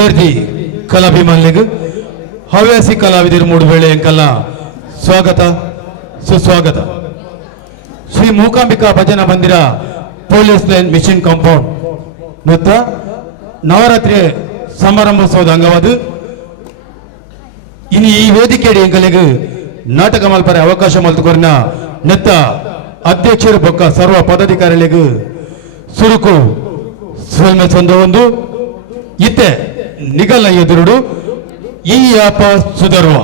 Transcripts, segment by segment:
ವಿದ್ಯಾರ್ಥಿ ಕಲಾಭಿಮಾನಿಗಳಿಗೆ ಹವ್ಯಾಸಿ ಕಲಾವಿದರು ಮೂಡುಬೆಳ್ಳೆ ಎಂಕಲ್ಲ ಸ್ವಾಗತ ಸುಸ್ವಾಗತ. ಶ್ರೀ ಮೂಕಾಂಬಿಕಾ ಭಜನಾ ಮಂದಿರ ಪೊಲೀಸ್ ಲೈನ್ ಮಿಷನ್ ಕಾಂಪೌಂಡ್ ಮತ್ತು ನವರಾತ್ರಿ ಸಮಾರಂಭೋತ್ಸವದ ಅಂಗವಾದ ಇನ್ನು ಈ ವೇದಿಕೆಯಡಿ ಎಂಕಲಿಗೆ ನಾಟಕ ಮಲ್ಪರೆ ಅವಕಾಶ ಮಲ್ತುಕೊರಿನ ನೆತ್ತ ಅಧ್ಯಕ್ಷರು ಬೊಕ್ಕ ಸರ್ವ ಪದಾಧಿಕಾರಿಗಳಿಗೆ ಸುರುಕು ಸೊಲ್ಮೆ ಸಂದ ಒಂದು ಇತ್ತೆ ನಿಗಲ ಎದುರುಡು ಈ ಯಾಪ ಸುಧರ್ವ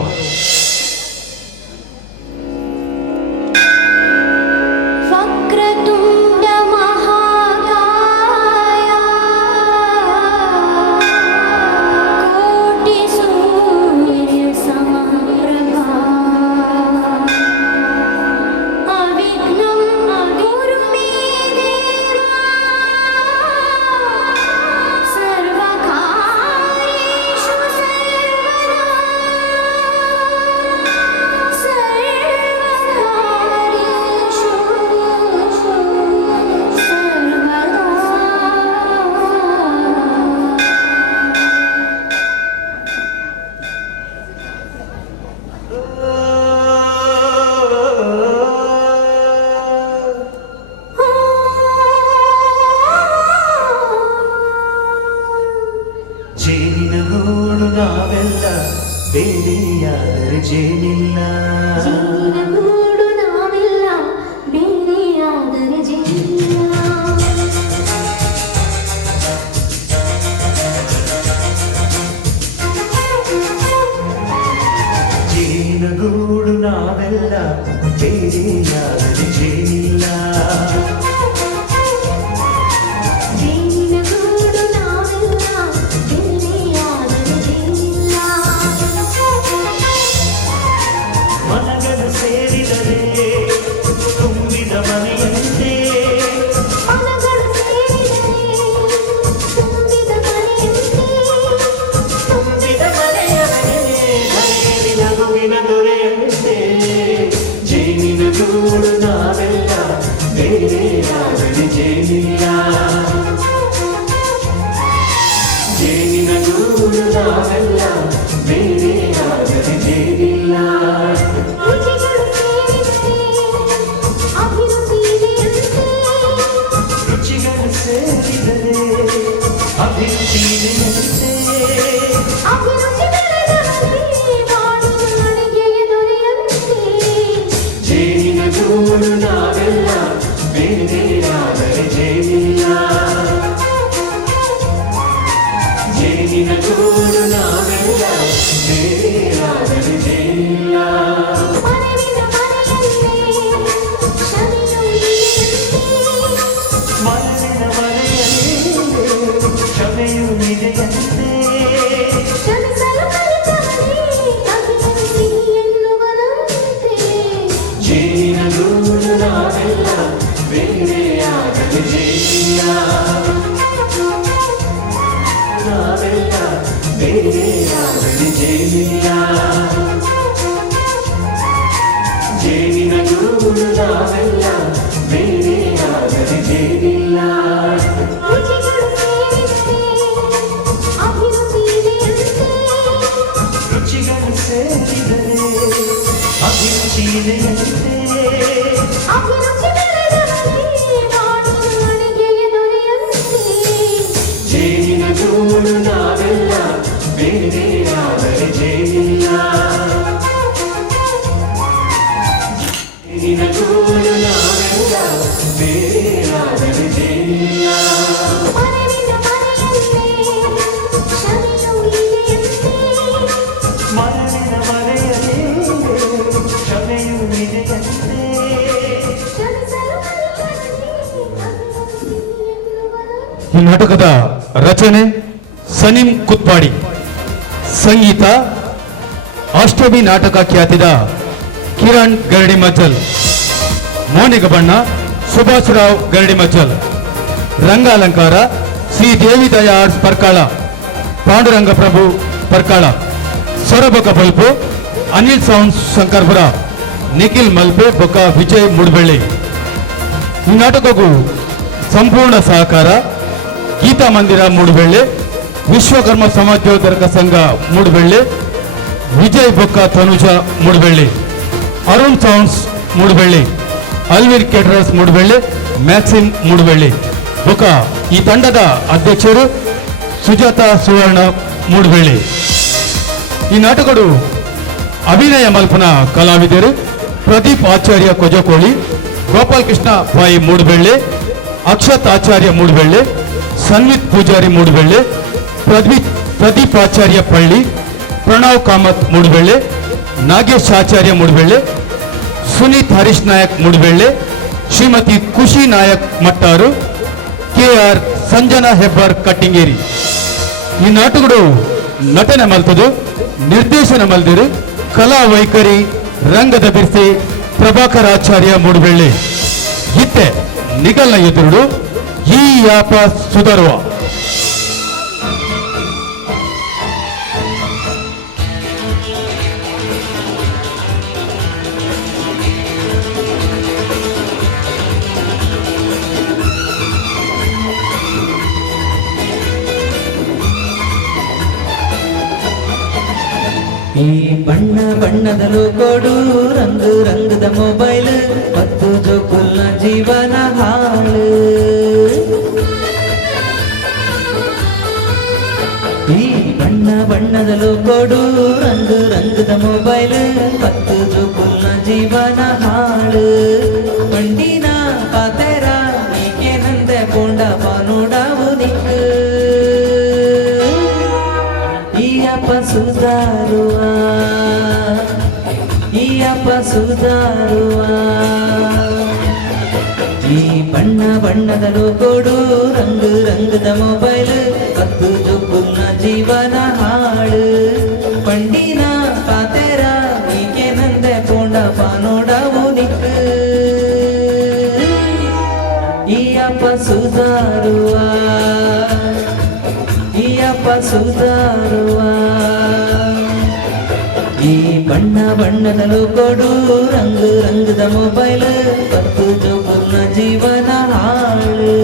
ಈ ನಾಟಕದ ರಚನೆ ಸನೀಂ ಕುತ್ಪಾಡಿ, ಸಂಗೀತ ಅಷ್ಟಮಿ ನಾಟಕ ಖ್ಯಾತಿದ ಕಿರಣ್ ಗರಡಿ ಮಜ್ಜಲ್, ಮೌನಿಕ ಬಣ್ಣ ಸುಭಾಷ್ ರಾವ್ ಗರಡಿ ಮಜ್ಜಲ್, ರಂಗಾಲಂಕಾರ ಶ್ರೀ ದೇವಿ ದಯಾ ಆರ್ಟ್ಸ್ ಪರ್ಕಾಳ, ಪಾಂಡುರಂಗ ಪ್ರಭು ಪರ್ಕಾಳ, ಸೊರಬೊಕ ಬಲ್ಪು ಅನಿಲ್ ಸೌಂಡ್ಸ್ ಶಂಕರ್ಪುರ, ನಿಖಿಲ್ ಮಲ್ಪೆ ಬೊಕ ವಿಜಯ್ ಮುಡ್ಬೆಳ್ಳಿ. ಈ ನಾಟಕಕ್ಕೂ ಸಂಪೂರ್ಣ ಸಹಕಾರ ಗೀತಾ ಮಂದಿರ ಮೂಡುಬೆಳ್ಳೆ, ವಿಶ್ವಕರ್ಮ ಸಮಾಜೋದ್ಧಾರಕ ಸಂಘ ಮೂಡುಬೆಳ್ಳಿ, ವಿಜಯ್ ಬೊಕ್ಕ Tanuja Mudubelli, Arun sounds Mudubelli, Alvin caterers Mudubelli, Maxim Mudubelli. ಬೊಕ್ಕ ಈ ತಂಡದ ಅಧ್ಯಕ್ಷರು ಸುಜಾತಾ ಸುವರ್ಣ ಮೂಡುಬೆಳ್ಳಿ. ಈ ನಾಟಕಗಳು ಅಭಿನಯ ಮಲ್ಪನ ಕಲಾವಿದರು ಪ್ರದೀಪ್ ಆಚಾರ್ಯ ಕೊಜಕೋಳಿ, ಗೋಪಾಲ್ ಕೃಷ್ಣ ಬಾಯಿ ಮೂಡುಬೆಳ್ಳಿ, ಅಕ್ಷತ್ ಆಚಾರ್ಯ ಮೂಡುಬೆಳ್ಳಿ, ಸನ್ವಿತ್ ಪೂಜಾರಿ ಮೂಡುಬೆಳ್ಳಿ, ಪ್ರದೀಪ್ ಆಚಾರ್ಯ ಪಳ್ಳಿ, ಪ್ರಣವ್ ಕಾಮತ್ ಮೂಡುಬೆಳ್ಳಿ, ನಾಗೇಶ್ ಆಚಾರ್ಯ ಮೂಡುಬೆಳ್ಳಿ, ಸುನೀತ್ ಹರೀಶ್ ನಾಯಕ್ ಮೂಡುಬೆಳ್ಳಿ, ಶ್ರೀಮತಿ ಖುಷಿ ನಾಯಕ್ ಮಟ್ಟಾರು, KR ಸಂಜನಾ ಹೆಬ್ಬಾರ್ ಕಟ್ಟಿಂಗೇರಿ. ಈ ನಾಟಕಗಳು ನಟನೆ ಮಲ್ತದು, ನಿರ್ದೇಶನ ಮಲ್ದಿರು, ಕಲಾ ವೈಖರಿ ರಂಗದ ಬಿರ್ಸಿ ಪ್ರಭಾಕರ್ ಆಚಾರ್ಯ ಮೂಡುಬೆಳ್ಳಿ. ಇತ್ತೆ ನಿಗಲ್ನ ಎದುರುಡು ಈ ಯಾಪ ಸುಧರುವ. ಈ ಬಣ್ಣ ಬಣ್ಣದ ಲೋಕೋಡು, ರಂಗು ರಂಗದ ಮೊಬೈಲ್ ಮತ್ತು ಜೋಕುಲ್ನ ಜೀವನ ಹಾಳು. ಈ ಬಣ್ಣ ಬಣ್ಣದ ಲೋಕೋಡು, ರಂಗು ರಂಗದ ಮೊಬೈಲ್ ಮತ್ತು ಜೋಕುಲ್ನ ಜೀವನ ಹಾಳು. ಬಂಡಿನ ಪಾತೆರ ಏಕೆ ನಂದೆ ಕೊಂಡ ಪಾನೋಡಾವು ನಿಕ್ಕು. ಸುಧಾರುವ ಸುಧಾರುವ ಈ ಬಣ್ಣ ಬಣ್ಣದ ಲೋಕೋಡು, ರಂಗು ರಂಗದ ಮೊಬೈಲ್ ಮತ್ತು ಜೋಕುಲ್ನ ಜೀವನ ಹಾಳು. ಪಂಡಿನ ಪಾತೆರ ಈಕೆ ನಂದೆ ಪೋಂಡ ಪಾನೋಡವು ನಿಕ್ಕು. ಈ ಅಪ್ಪ ಸುಧಾರುವ ಸುಧಾರುವ ಈ ಬಣ್ಣ ಬಣ್ಣದ ಲೋಕೋಡು, ರಂಗು ರಂಗದ ಮೊಬೈಲ್ ಮತ್ತು ಜೋಕುಲ್ನ ಜೀವನ ಹಾಳು.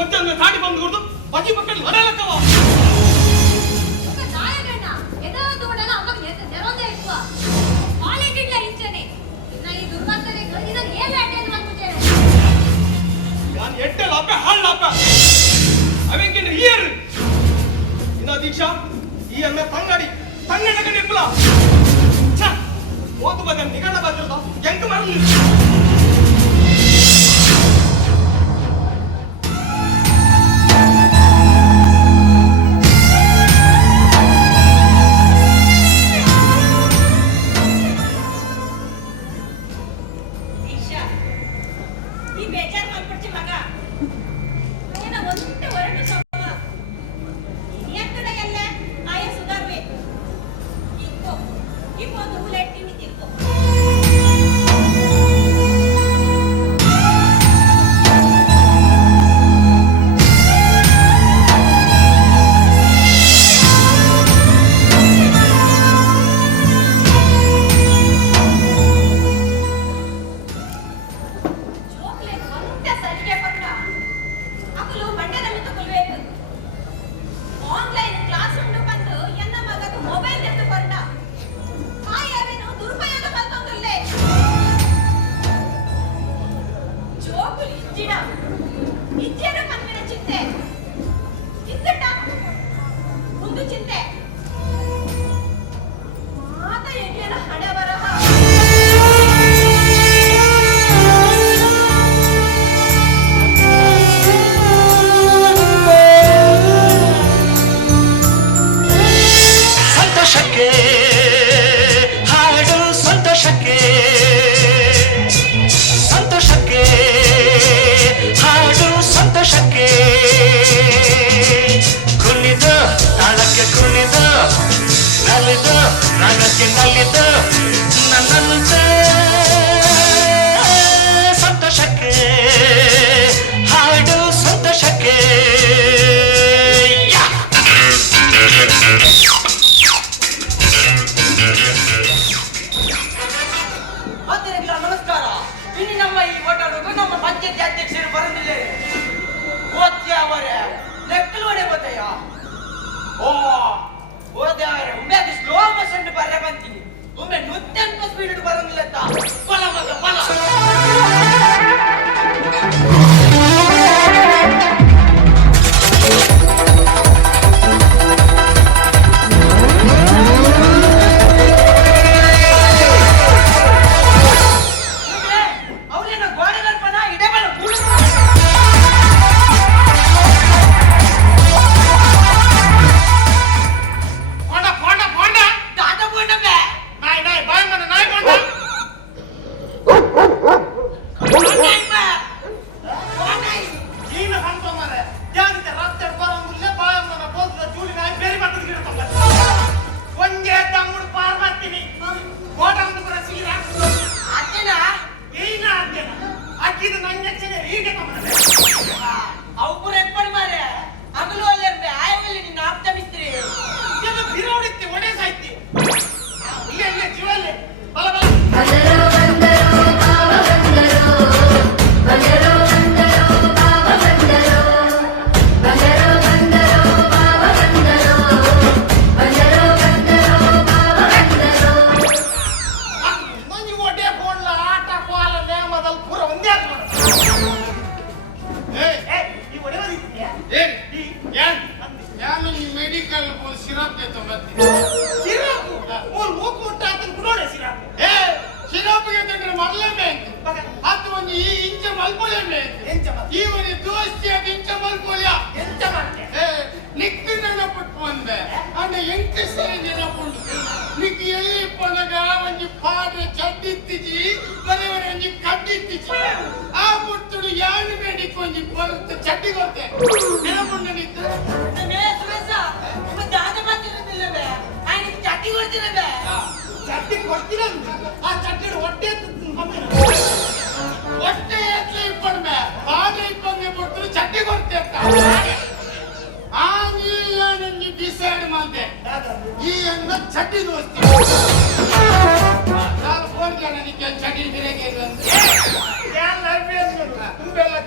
ಒಚ್ಚಂದ ಸಾಡಿ ಬಂದು ಕೊಡ್ದು ಬಜಿ ಪಕ್ಕದಲ್ಲಿ ಹೊಡೆಯಲಕ್ಕವ ನಾಯಕಣ್ಣ ಎದಾದು ಹೊಡೆಯಲ್ಲ ಅವಾಗ ನೆರೋದೇ ಇಲ್ವಾ ಕಾಲೇಜಿಲ್ಲ ಇಂಚನೆ ಇನ್ನ ಈ ದುರ್ವಾಸನೆ ಇದನ್ನು ಏನು ಅಡ್ಡೇದು ಬಂದ್ಬಿಟ್ಟೇನೆ ನಾನು ಎಟ್ಟೆಲ್ಲ ಅಪ್ಪ ಹಾಳು ಅಪ್ಪ ಅವೇಕೆಂದ್ರೆ ಇಯರ್ ಇನ್ನ ದೀಕ್ಷಾ ಈ ಅನ್ನ ತಂಗಡಿ ತಂಗಡಕ ನಿಪ್ಪಲ ಛ ಓದು ಬದ ನಿಗಣ ಬದಿರದ ಎಂಕ ಮರಲಿ ನಮಸ್ಕಾರ. ಇನ್ನು ನಮ್ಮ ಈ ಒಟ್ಟಾಡುಗ ನಮ್ಮ ಪಂಚಾಯತ್ ಅಧ್ಯಕ್ಷರು ಬರಲಿಲ್ಲ. ಓದ್ಯ ಅವರೇ ಲೆಕ್ಕಲು ಹೊಡೆ ಗೊತ್ತಯ್ಯ. ಓದ್ಯ ಅವರೇ ಒಮ್ಮೆ ಅದು ಸ್ಲೋ ಮೋಷನ್ ಬರ ಬಂತೀನಿ. ಒಮ್ಮೆ 110 ಸ್ಪೀಡ್ ಬರಂಗಿಲ್ಲ ಬಲ ಮಗ ಬಲ.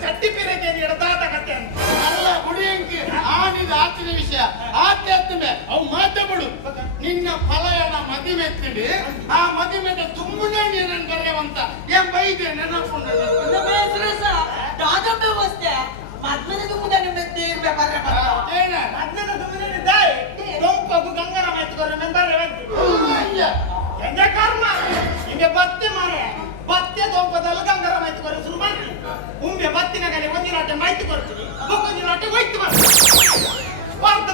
ಚಟ್ಟಿ ಪಿರಗೆ ಗೊತ್ತಿಲ್ಲ ಅವು ಮಾತಾಡು ನಿನ್ನ ಫಲಯನ ಮದುವೆ ಎತ್ತಿಡಿ ಆ ಮದುವೆಗೆ ತುಂಬನೇ ನೀನನ್ನು ಬರೆಯವಂತ ಏನ್ ಬೈದೆ ನೆನಪುಂಡ ದಾದ ವ್ಯವಸ್ಥೆ ಮದ್ವೆಗೆ ತುಂಬಾ ನಿಮ್ಮತ್ತೆ ಬರ್ರೆ ಏನ ಅಜ್ಞಾನ ಸುಮ್ಮನೆ ದಾಯ್ ದೊಂಪಗು ಗಂಗರ ಮಾಹಿತಿ ಕೊರ ಮೆಂಬರ್ ಎಂದ ಕರ್ಮ ಹಿಂಗೆ ಬತ್ತೆ ಮಾರೆ ಬತ್ತೆ ದೊಂಪದಲ್ಲಿ ಗಂಗರ ಮಾಹಿತಿ ಕೊರ ಶುರು ಮಾಡಿ ಉಂಬೆ ಬತ್ತಿನ ಕಡೆ ಒಂದಿನಾಟೆ ಮಾಹಿತಿ ಕೊಡ್ತೀನಿ ಬೊಕ್ಕೊಂದಿನಾಟೆ ಹೋಯ್ತು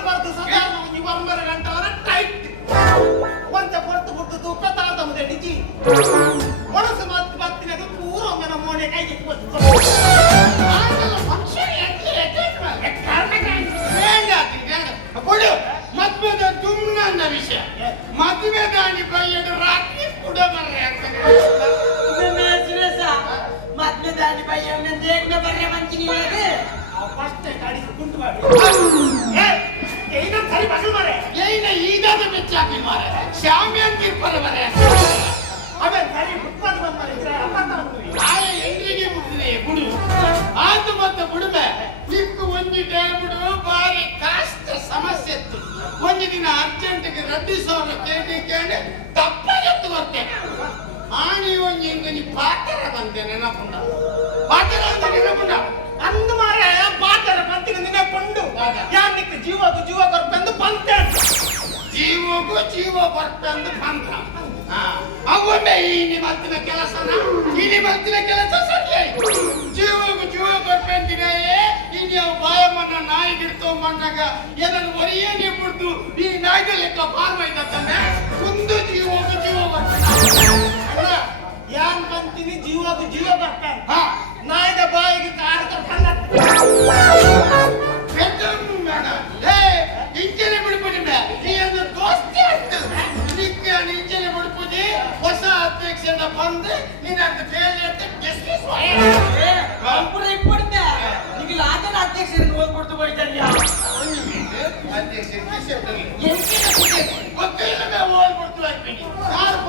ಬರ್ದು ಸಾಧಾರಣ ಒಂದು 1 ಗಂಟೆ ಅವರ ಟೈಟ್ ಒಂದ ಹೊರತು ಬಿಟ್ಟು ತೂಕ ತಾಳ್ದ ಮುಂದೆ ಡಿಜಿ ಮನಸ್ಸು ಮತ್ತೆ ಬತ್ತಿನದು ಪೂರ ಒಮ್ಮೆ ಮೋನೆ ಕೈಗೆ ಕೊಡು ಮದ್ವೆದ ತುಂಬನ ವಿಷಯ ಮದುವೆ ದಾನಿ ಬೈಯದು ರಾತ್ರಿ ಕೂಡ ಬರ್ರೆ ಆಗ್ತದೆ ಮದ್ವೆ ದಾನಿ ಬಯ್ಯ ದೇಗ್ನ ಬರ್ರೆ ಮಂಚಿನಿ ಫಸ್ಟ್ ಗಾಡಿ ಕುಂಟು ಮಾಡಿ ಏನ ಸರಿ ಬಸು ಮಾರೆ ಏನ ಈಗಾದ ಬೆಚ್ಚಾಕಿ ಮಾರೆ ಶಾಮಿಯಾನ್ ತೀರ್ಪರ ಬರೆ ಅದೇ ಸರಿ ಉತ್ಪಾದ ಬಂದರೆ ಆಯ ಎಲ್ಲಿಗೆ ಮುಟ್ಟಿದೆ ಗುಡು ಆತು ಮತ್ತೆ ಗುಡುಮೆ ಇಕ್ಕು ಒಂಜಿ ಟೇಬುಡು ಬಾರಿ ಕಷ್ಟ ಸಮಸ್ಯೆ ಇತ್ತು ಒಂದು ದಿನ ಅರ್ಜೆಂಟ್ಗೆ ರಡ್ಡಿ ಸಾವಿರ ಕೇಳಿ ತಪ್ಪಾಗೆತ್ತು ಬರ್ತೇನೆ ಆಣಿ ಒಂಜಿ ಇಂಗನಿ ಪಾತ್ರ ಬಂದೆ ನೆನಪುಂಡ ಪಾತ್ರ ಅಂತ ನೆನಪುಂಡ ಅಂದು ಮಾರೆ ಪಾತರ ಪಂತಿನ ನಿನ್ನೆ ಕೊಂಡು ಯಾನಿಕ್ಕೆ ಜೀವ ಕೊರ್ಪೆಂದು ಪಂತೆ ಜೀವಗೂ ಜೀವ ಬರ್ಪೆಂದು ಪಂತ ಅವೊಮ್ಮೆ ಈ ನಿಮ್ಮತ್ತಿನ ಕೆಲಸನ ಈ ನಿಮ್ಮತ್ತಿನ ಕೆಲಸ ಸರಿ ಜೀವಗೂ ಜೀವ ಕೊರ್ಪೆಂದಿನೇ ಇನ್ನು ಯಾವ ಬಾಯಮ್ಮನ ನಾಯಿಗಿಡ್ತೋ ಬಂದಾಗ ಏನನ್ನು ಒರಿಯೇ ಬಿಡ್ತು ಈ ನಾಯಿಗೆ ಲೆಕ್ಕ ಪಾರ್ವೈದತ್ತಂದ್ರೆ ಒಂದು ಜೀವಗೂ ಜೀವ ಬರ್ತಾನೆ ಯಾನ್ ಪಂತಿನಿ ಜೀವ ಬರ್ತಾನೆ ನಾಯಿದ ಬಾಯಿಗೆ ಕಾಡ್ತ ಇಂಚನೆ ಬಿಡ್ಬಿಡಿ ನೀ ಒಂದು ದೋಸ್ತಿ ಆಗ್ತದೆ ಇಂಚನೆ ಬಿಡ್ಬಿಡಿ ಹೊಸ ಅಧ್ಯಕ್ಷನ ಬಂದು ನೀನು ಅಂತ ಬೇರೆ ಅಂತ ಈಗ ಆತನ ಅಧ್ಯಕ್ಷರನ್ನು ಹೋಗ್ಬಿಡ್ತು ಬೈತಾನೆ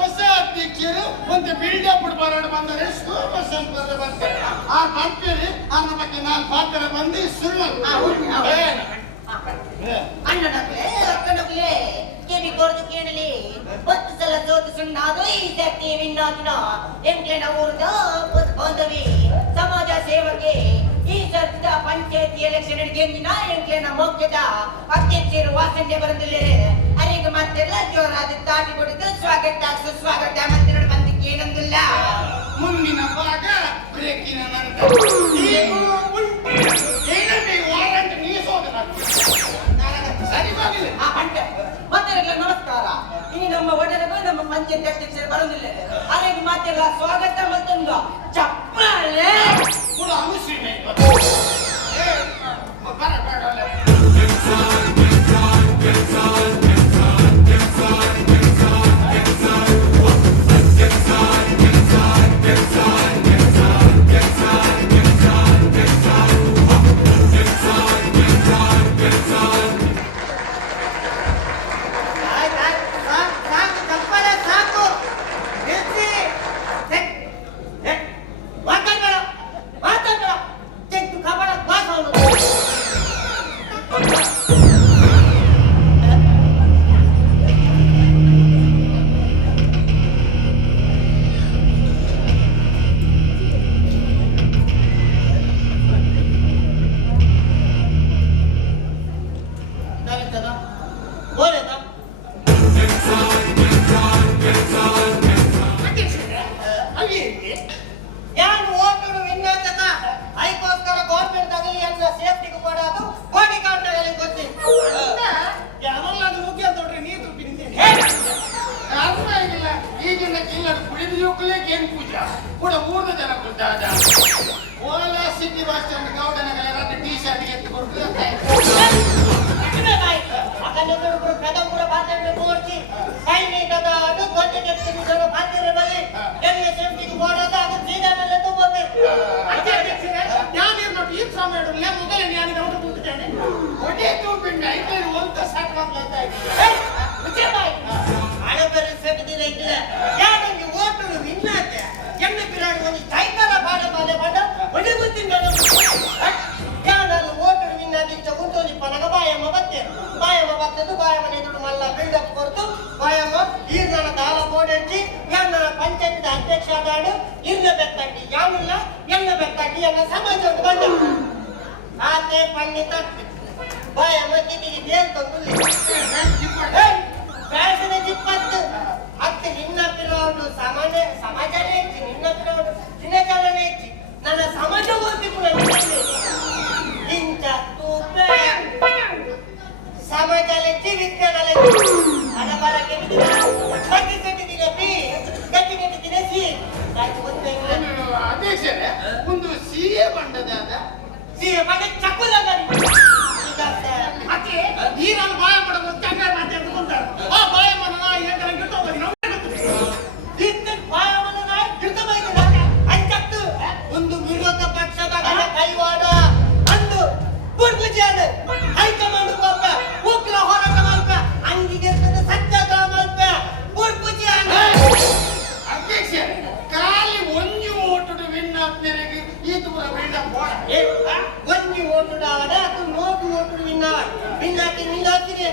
ಹೊಸ ಅಧ್ಯಕ್ಷರು ಒಂದು ಬಿಲ್ಡಪ್ ಬರೋಣ ಬಂದರೆ ಸೋಮ ಸಂಪದ ಬರ್ತಾರೆ ಆ ಬರ್ತೀರಿ ಅದ್ರ ಬಗ್ಗೆ ನಾನು ಪಾತ್ರ ಬಂದು ಸುಳ್ಳು ಅಣ್ಣನಕ್ಲೆ ಅಕ್ಕನಕ್ಲೆ ಕಿವಿ ಕೊರದು ಕೇಳಲಿ 10 ಸಲ ಸೋತು ಸುಣ್ಣಾದು ಈ ಶಕ್ತಿ ವಿನ್ನಾದಿನ ಎಂಕ್ಲೆನ ಊರ್ದ ಬಾಂಧವಿ ಸಮಾಜ ಸೇವಕ್ಕೆ ಈ ಸರ್ತಿದ ಪಂಚಾಯತಿ ಎಲೆಕ್ಷನ್ ಗೆದ್ದಿನ ಎಂಕ್ಲೆನ ಮುಖ್ಯದ ಅಧ್ಯಕ್ಷರು ವಾಸಂಡೆ ಬರೆದಿಲ್ಲೇ ಅರಿಗೆ ಮತ್ತೆಲ್ಲ ಜೋರಾದ ತಾಟಿ ಕೊಡಿದು ಸ್ವಾಗತ ಸುಸ್ವಾಗತ ಮಂತ್ರಿಗಳು ಬಂದಿಕ್ಕೆ ಏನಂದಿಲ್ಲ ಮುಂದಿನ ಭಾಗ ಬ್ರೇಕಿನ ನಂತರ ಏನಂದ್ರೆ ವಾರಂಟ್ ನೀಸೋದು ಸರಿ ಬಾಗಿಲ್ಲ ಆ ಪಂಚ ಮಂತ್ರಿಗಳ ನಮಸ್ಕಾರ ಈ ನಮ್ಮ ಒಡೆಯರಿಗೂ ನಮ್ಮ ಪಂಚಾಯತ್ ಅಧ್ಯಕ್ಷರು ಬರೋದಿಲ್ಲ ಅರಿಗೆ ಮಾತೆಲ್ಲ ಸ್ವಾಗತ ಮತ್ತೊಂದು ಚಪ್ಪಾಳೆ ಕೂಡ ಅನುಶ್ರೀಮೆ ಬಾಯಮ್ಮ ಅಧ್ಯಕ್ಷ ಆದಾಡು ಇರ್ಲೇಬೇಕಾಗಿ ಯಾವಲ್ಲ ಎಲ್ಲಬೇಕಾಗಿ ಎಲ್ಲ ಸಮಾಜ ಬಂದ ಆತೆ ಪಂಡಿತ ಬಾಯ ಮಧ್ಯದಿಗೆ ದೇಲ್ ತೊಂದು ಫ್ಯಾಷನ್ ಜಿಪ್ಪತ್ತು ಹತ್ತು ನಿನ್ನ ಪಿರೋಡು ಸಮಾಜನೇ ಹೆಚ್ಚಿ ನಿನ್ನ ಪಿರೋಡು ದಿನಚಾಲನೆ ಹೆಚ್ಚಿ ನನ್ನ ಸಮಾಜ ಓದ್ಬೇಕು ಇಂಥ ತೂಪೆ ಸಮಾಜಾಲೆ ವಿಜ್ಞಾನಾಲೆ ಹಣಬಾರಕ್ಕೆ ಗಟ್ಟಿ ಕಟ್ಟಿದ್ದೀನಿ ಬಿ ಗಟ್ಟಿ ಕಟ್ಟಿದ್ದೀನಿ ಸಿ ಅಧ್ಯಕ್ಷರೇ ಒಂದು ಸಿಎ ಬಂಡದ ಸಿ ಬಣ್ಣ ಚಕ್ಕುಲ ಮತ್ತೆ ನೀರನ್ನು ಬಾಯ ಮಾಡೋದು ಚಂದ್ರ ಮಾತಾಡ್ಕೊಂತಾರೆ ಆ ಬಾಯ ಮಾಡೋಣ ಏನಾರ ಒಂದು ವಿರೋಧ ಪಕ್ಷದ ಕೈವಾಡ ಅಂದು ಗುಡ್ಬುಜಿಯಾದ ಹೈಕಮಾಂಡ್ ಕೋಪ ಉಗ್ರ ಹೋರಾಟ ಮಲ್ಪ ಅಂಗಿಗೆ ಸತ್ಯಾಗ್ರಹ ಮಲ್ಪ ಗುಡ್ಬುಜಿಯಾದ ಅಧ್ಯಕ್ಷ ಖಾಲಿ ಒಂಜಿ ಓಟುಡು ವಿನ್ನಾತ್ಮರಿಗೆ ಈ ದೂರ ಬೇಡ ಒಂಜಿ ಓಟುಡು ಅವಡ ಅದು ನೋಟು ಓಟುಡು ವಿನ್ನಾವ ವಿನ್ನಾಕಿ ನಿಂಗಾಕಿರಿ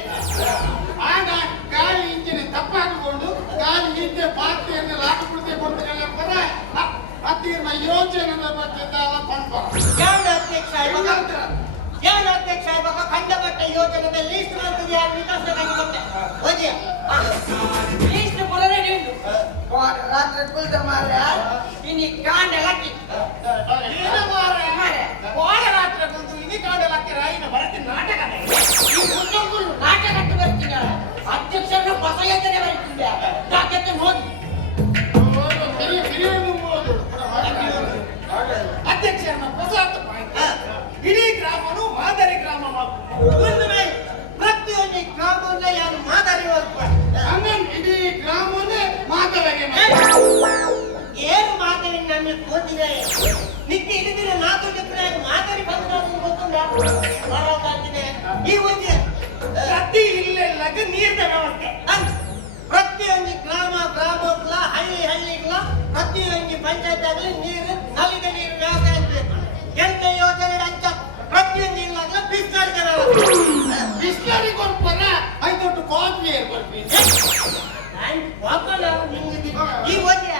ಆಗ ಖಾಲಿ ಇಂಚಿನ ತಪ್ಪಾಕಿಕೊಂಡು ಖಾಲಿ ಹಿಂದೆ ಪಾರ್ಟಿಯನ್ನು ಲಾಟು ಬಿಡ್ತೆ ಕೊಡ್ತಾರೆ ಪರ ಅತ್ತೀರ್ನ ಯೋಜನೆ ಬಗ್ಗೆ ಯಾರು ಅಧ್ಯಕ್ಷ ಇವಾಗ ಖಂಡಪಟ್ಟ ಯೋಜನೆ ಲೀಸ್ಟ್ ಮಾಡ್ತದೆ ಯಾರು ವಿಕಾಸವಾಗಿ ಬಂದೆ ಹೋಗಿ ಲೀಸ್ಟ್ ಬರೋದೇ ನೀವು ರಾತ್ರಿ ಕುಳಿತ ಮಾರ ಇನಿ ಕಾಂಡ ಲಕ್ಕಿ ರಾತ್ರಿ ಬಂದು ಇನಿ ಕಾಂಡ ಲಕ್ಕಿರ ಇನ್ನು ಬರ್ತೀನಿ ನಾಟಕ ನಾಟಕ ಬರ್ತೀನಿ ಅಧ್ಯಕ್ಷರನ್ನ ಹೊಸ ಯೋಜನೆ ಬರ್ತಿದ್ದೆ ಡಾಕ್ಟರ್ ನೋಡಿ ಅಧ್ಯಕ್ಷರನ್ನ ಹೊಸ ಇಡೀ ಗ್ರಾಮನು ಮಾದರಿ ಗ್ರಾಮ ಪ್ರತಿಯೊಂದು ಗ್ರಾಮವನ್ನ ಯಾರು ಮಾದರಿ ಹಂಗಂತ ಇಡೀ ಗ್ರಾಮನೇ ಮಾದರಿಗೆ ಏನು ಮಾದರಿ ನಮಗೆ ಗೊತ್ತಿದೆ ನಿತ್ಯ ಹಿಡಿದಿರ 4 ಎಕರೆ ಮಾದರಿ ಬಂದ ಗೊತ್ತಿದೆ ಈ ಒಂದು ಪ್ರತಿ ಇಲ್ಲೆಲ್ಲಾಗ ನೀರಿನ ವ್ಯವಸ್ಥೆ ಪ್ರತಿಯೊಂದು ಗ್ರಾಮಕ್ಕಲ್ಲ ಹಳ್ಳಿಗಳ ಪ್ರತಿಯೊಂದು ಪಂಚಾಯತ್ ಆಗಲಿ ನೀರು ನಲ್ಲಿದ ನೀರು ವ್ಯವಸ್ಥೆ ಆಗ್ಬೇಕು ಎಂತ ಯೋಜನೆ ಅಂಚ ಪ್ರತಿಯೊಂದು ಇಲ್ಲಾಗಲ ಬಿಸ್ಲರಿ ಕೊಡ್ಬಾರ ಐದೊಟ್ಟು ಕಾಫಿ ಈ ಓದಿಯ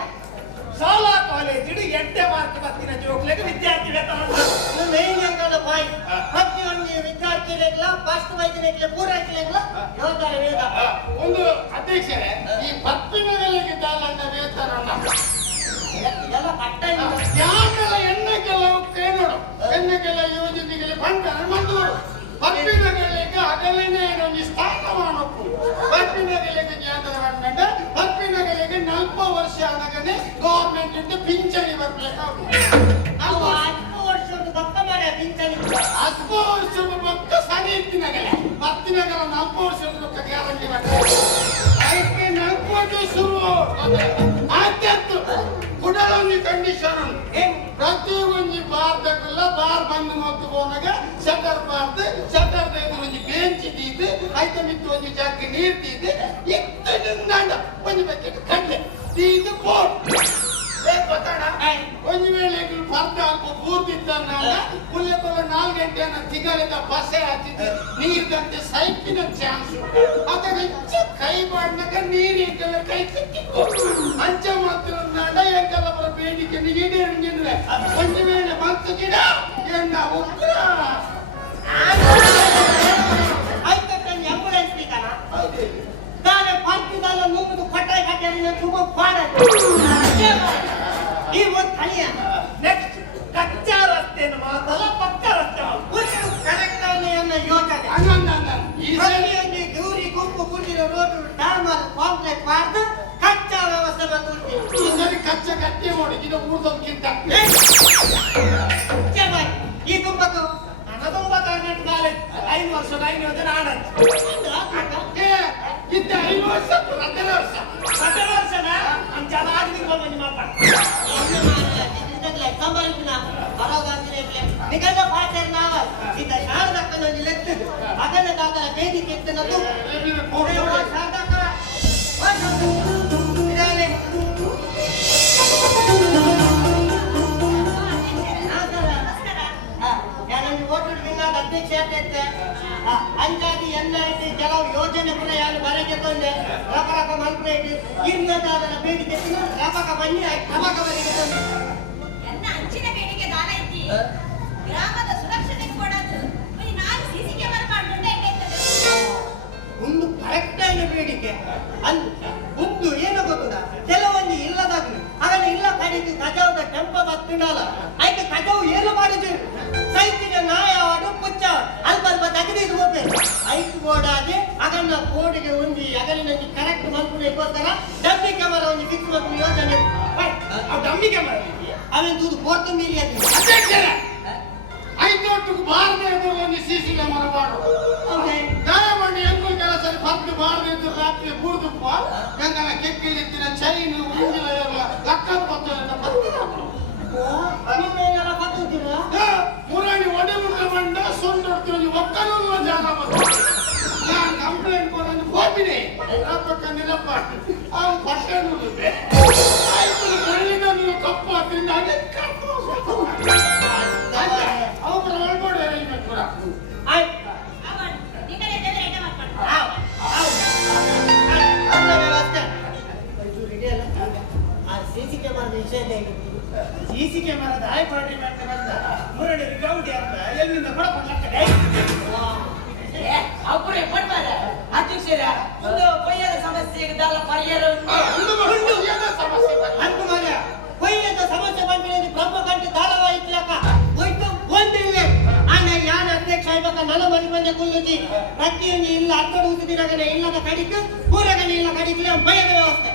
ಶಾಲಾ ಕಾಲೇಜ್ ಎಂಟೇ ಮಾರ್ಕ್ ಬರ್ತಿನ ಜೋಕ್ಲೆಗೆ ವಿದ್ಯಾರ್ಥಿ ವೇತನ ಮೇನ್ ಅಂಗದ ಬಾಯಿ ಪ್ರತಿಯೊಂದು ವಿದ್ಯಾರ್ಥಿಗಳಿಗೆಲ್ಲ ಫಸ್ಟ್ ವೈದ್ಯನಿಗೆ ಪೂರೈಕೆಗಳಿಗೆಲ್ಲ ಯೋಜನೆ ವೇದ ಒಂದು ಅಧ್ಯಕ್ಷರೇ ಈ ಪತ್ತಿನಗಳಿಗಿದ್ದಲ್ಲ ವೇತನ ಇದೆಲ್ಲ ಪಟ್ಟ ಯಾಕೆಲ್ಲ ಎಣ್ಣೆಗೆಲ್ಲ ನೋಡು ಎಣ್ಣೆಗೆಲ್ಲ ಯೋಜನೆಗೆ ಬಂದರೆ ಮಂದೂರು ಪಪ್ಪಿನಗಳಿಗೆ ಅಗಲನೇ ಒಂದು ಸ್ಥಾನಮಾನಕ್ಕೂ ಪಪ್ಪಿನಗಳಿಗೆ ಜ್ಞಾನದ ಪಪ್ಪಿನಗಳಿಗೆ 40 ವರ್ಷ ಆದಾಗನೇ ಗೌರ್ಮೆಂಟ್ ಇಂದ ಪಿಂಚಣಿ ಬರ್ಬೇಕಾಗುತ್ತೆ 10 ವರ್ಷದ ಪಕ್ಕ ಮಾಡ ಪಿಂಚಣಿ 10 ವರ್ಷದ ಪಕ್ಕ ಸರಿ ಇತ್ತಿನಗಲೆ ಪತ್ತಿನಗಲ 40 ವರ್ಷದ ಪಕ್ಕ ಗ್ಯಾರಂಟಿ ಮಾಡ್ತಾರೆ ಅದಕ್ಕೆ 40 ಶುರು ಆಯ್ತು ಕುಡಲೊಂದು ಕಂಡೀಷನ್ ಪ್ರತಿ ಒಂದು ಬಾರ್ದಲ್ಲ ಬಾರ್ ಬಂದು ಮತ್ತು ಹೋದಾಗ ಶಟರ್ ಬಾರ್ದು ಶಟರ್ ಒಂದು ಬೆಂಚ್ ಇದ್ದಿದ್ದು ಆಯ್ತು ಮಿತ್ತು ಒಂದು ಜಾಗ ನೀರು ತಿದ್ದು ಇತ್ತು ನಂಡ ಒಂದು ಬಕೆಟ್ ಕಂಡೆ ಇದು ಬೋಟ್ ಗೊತ್ತಾಡ ಒಂದು ವೇಳೆ ಬರ್ದ ಅಲ್ಪ ಪೂರ್ತಿದ್ದ ಪುಲ್ಲೆ 4 ಗಂಟೆನ ತಿಗಳಿದ ಬಸೆ ಹಚ್ಚಿದ್ದು ನೀರ್ದಂತೆ ಸೈಪಿನ ಚಾನ್ಸ್ ಅದಾಗ ಕೈ ಮಾಡಿದಾಗ ನೀರು ಎಂಕಲ್ಲ ಕೈ ಸಿಕ್ಕಿತ್ತು ಅಂಚ ಮಾತ್ರ ನಡ ಎಂಕಲ್ಲ ಬರ ಬೇಡಿಕೆ ಈಡೇರಿದ್ರೆ ಒಂದು ವೇಳೆ ಮತ್ತು ಗಿಡ ಎಣ್ಣ ಉಗ್ರ ಆಯ್ತು ಆಂಬುಲೆನ್ಸ್ ಬೇಕಲ್ಲ ತಾನೇ ಪಾರ್ಕಿದಲ್ಲ ನುಂಗುದು ಕೊಟ್ಟಾಯಿ ಕಟ್ಟೆ ತುಂಬ ಪಾಡ ಈ ಒಂದು ಕಲಿಯ ನೆಕ್ಸ್ಟ್ ಕಚ್ಚಾ ರಸ್ತೆಯನ್ನು ಮಾತಲ್ಲ ಪಕ್ಕ ರಸ್ತೆ ಕರೆಕ್ಟ್ ಅನ್ನೋ ಯೋಜನೆ ಈ ಪ್ರತಿಯೊಂದು ದೂರಿ ಗುಂಪು ಗುಂಡಿನ ರೋಡ್ ಡಾಮರ್ ಕಾಂಕ್ರೀಟ್ ಮಾಡ್ದು ಕಚ್ಚಾ ವ್ಯವಸ್ಥೆ ಬಂದು ಸರಿ ಕಚ್ಚಾ ಕಟ್ಟೆ ಮಾಡಿ ಇದು ಉಳಿದೋದಕ್ಕಿಂತ ಈ ತುಂಬತ್ತು ಕಾಲೇಜ್ 5 ವರ್ಷದ 5 ಯೋಜನೆ ಆಡಂತ ಇದ್ದ 5 ವರ್ಷ 10 ವರ್ಷನ ಅಂತ ಆಡಿಗೆ ಬಂದು ಮಾತಾಡ ಸಂಬಂಧಿಸಿನ ಬರೋದಾದ್ರೆ ನಿಗದ ಭಾಷೆ ನಾವ ಇದ್ದ ಶಾರದಕ್ಕನ್ನು ಲೆಕ್ಕ ಅದನ್ನ ದಾಖಲ ವೇದಿಕೆ ಎತ್ತನದ್ದು ಓಟು ಅಧ್ಯಕ್ಷ ಆಗ್ತೈತೆ ಹಂಗಾಗಿ ಎಲ್ಲಾಯ್ತು ಕೆಲವು ಯೋಜನೆ ಕೂಡ ಯಾರು ಬರಕ್ಕೆ ತಂದೆ ರಪರಕ ಮಲ್ಪೇಟ್ ಇನ್ನದಾದ ಬೇಡಿಕೆ ರಪಕ ಬನ್ನಿ ರಪಕ ಬರಿಗೆ ತಂದು ಎನ್ನ ಅಂಚಿನ ಬೇಡಿಕೆ ದಾನ ಐತಿ ಗ್ರಾಮದ ಸುರಕ್ಷತೆ ಕೊಡೋದು ಒಂದು 4 ಸಿಸಿ ಕ್ಯಾಮೆರಾ ಮಾಡ್ಕೊಂಡೆ ಹೆಂಗೈತದೆ ಒಂದು ಕರೆಕ್ಟ್ ಆಗಿ ಬೇಡಿಕೆ ಒಂದು ಏನು ಗೊತ್ತದ ಕೆಲವೊಂದು ಇಲ್ಲದಾಗ್ಲಿ ಹಾಗಾದ್ರೆ ಇಲ್ಲ ಕಡಿದು ಕಜಾವದ ಕೆಂಪ ಬತ್ತಿಡಲ್ಲ ಆಯ್ತು ಕಜಾವು ಏನು ಮಾಡಿದ್ರು ಸೈತಿನ ನಾಯ ಆಡು ಪುಚ್ಚ ಅಲ್ಪ ಅಲ್ಪ ತೆಗೆದಿದ್ದು ಹೋಗ್ಬೇಕು ಐದು ಬೋರ್ಡ್ ಆಗಿ ಅದನ್ನ ಬೋರ್ಡ್ಗೆ ಒಂದು ಅಗಲಿನ ಕರೆಕ್ಟ್ ಮಲ್ಪುಗೋಸ್ಕರ ಡಮ್ಮಿ ಕ್ಯಾಮರಾ ಒಂದು ಫಿಕ್ಸ್ ಮಾಡ್ಕೊಂಡು ಯೋಜನೆ ಡಮ್ಮಿ ಕ್ಯಾಮರಾ ಅವನ್ ತೂದು ಪೋರ್ತು ಮೀಲಿ ಅದು ಐದೊಟ್ಟಿಗೆ ಬಾರದೆ ಇದ್ರು ಒಂದು ಸಿಸಿ ಕ್ಯಾಮರಾ ಮಾಡು ದಯಮಾಡಿ ಹೆಂಗು ಕೆಲಸ ಪತ್ತು ಬಾರದೆ ಇದ್ರು ರಾತ್ರಿ ಕೂಡುದಪ್ಪ ಗಂಗನ ಕೆಕ್ಕಿಲಿತ್ತಿನ ಚೈನ್ ಉಂಗಿಲ ಎಲ್ಲ ಲಕ್ಕ ಮುರಾಣಿ ಒಡೆ ಮುಟ್ಟ ಮಂಡ ಸೊಂಡು ಒಕ್ಕನೂರು ಜಾಗ ನಾನು ಕಂಪ್ಲೇಂಟ್ ಕೊಡೋದು ಹೋಗ್ತೀನಿ ನಿರಪ್ಪ ಅವ್ನು ಪಟ್ಟೆ ನುಡಿದೆ ಆಯ್ತು ಕಳ್ಳಿನ ಕಪ್ಪು ಹಾಕಿಂದ ಅದೇ ಕಪ್ಪು ಅವ್ರ ಒಳಗಡೆ ಹೇಳ್ಬೇಕು ಆಯ್ತು ನಿಮ್ಮನೆ ಜನ ರೆಡಿ ಮಾಡ್ಕೊಂಡು ಸಿಸಿ ಕ್ಯಾಮರಾದ ವಿಷಯ ಸಿಸಿ ಕ್ಯಾಮರಾದ ಆಯ್ ಪಾರ್ಟಿ ಮಾಡ್ತಾರಂತ ಮುರಳಿ ಗೌಡಿ ಅಂತ ಎಲ್ಲಿಂದ ಕೊಡಕೊಂಡ್ರೆ ಅಪ್ಪರೇ ಪಡ್ತಾರೆ ಅಧ್ಯಕ್ಷರ ಒಂದು ಕೊಯ್ಯದ ಸಮಸ್ಯೆ ಪರಿಹಾರ ಸಮಸ್ಯೆ ಅಂತು ಮಾರ್ಯ ಕೊಯ್ಯದ ಸಮಸ್ಯೆ ಬಂದಿರೋದು ಬ್ರಹ್ಮಕಂಠ ಧಾರಾವಾಹಿತ್ಲಕ ಹೋಯ್ತು ಒಂದಿಲ್ಲ ಆನೆ ಯಾನ ಅಧ್ಯಕ್ಷ ಆಗ್ಬೇಕ ನನ್ನ ಮನೆ ಬಂದೆ ಕುಲ್ಲುಜಿ ಪ್ರತಿಯೊಂದು ಇಲ್ಲ ಅತ್ತಡು ಉಸಿದಿರಗನೆ ಇಲ್ಲದ ಕಡಿಕು ಪೂರಗನೆ ಇಲ್ಲ ಕಡಿಕಲೆ ಭಯದ ವ್ಯವಸ್ಥೆ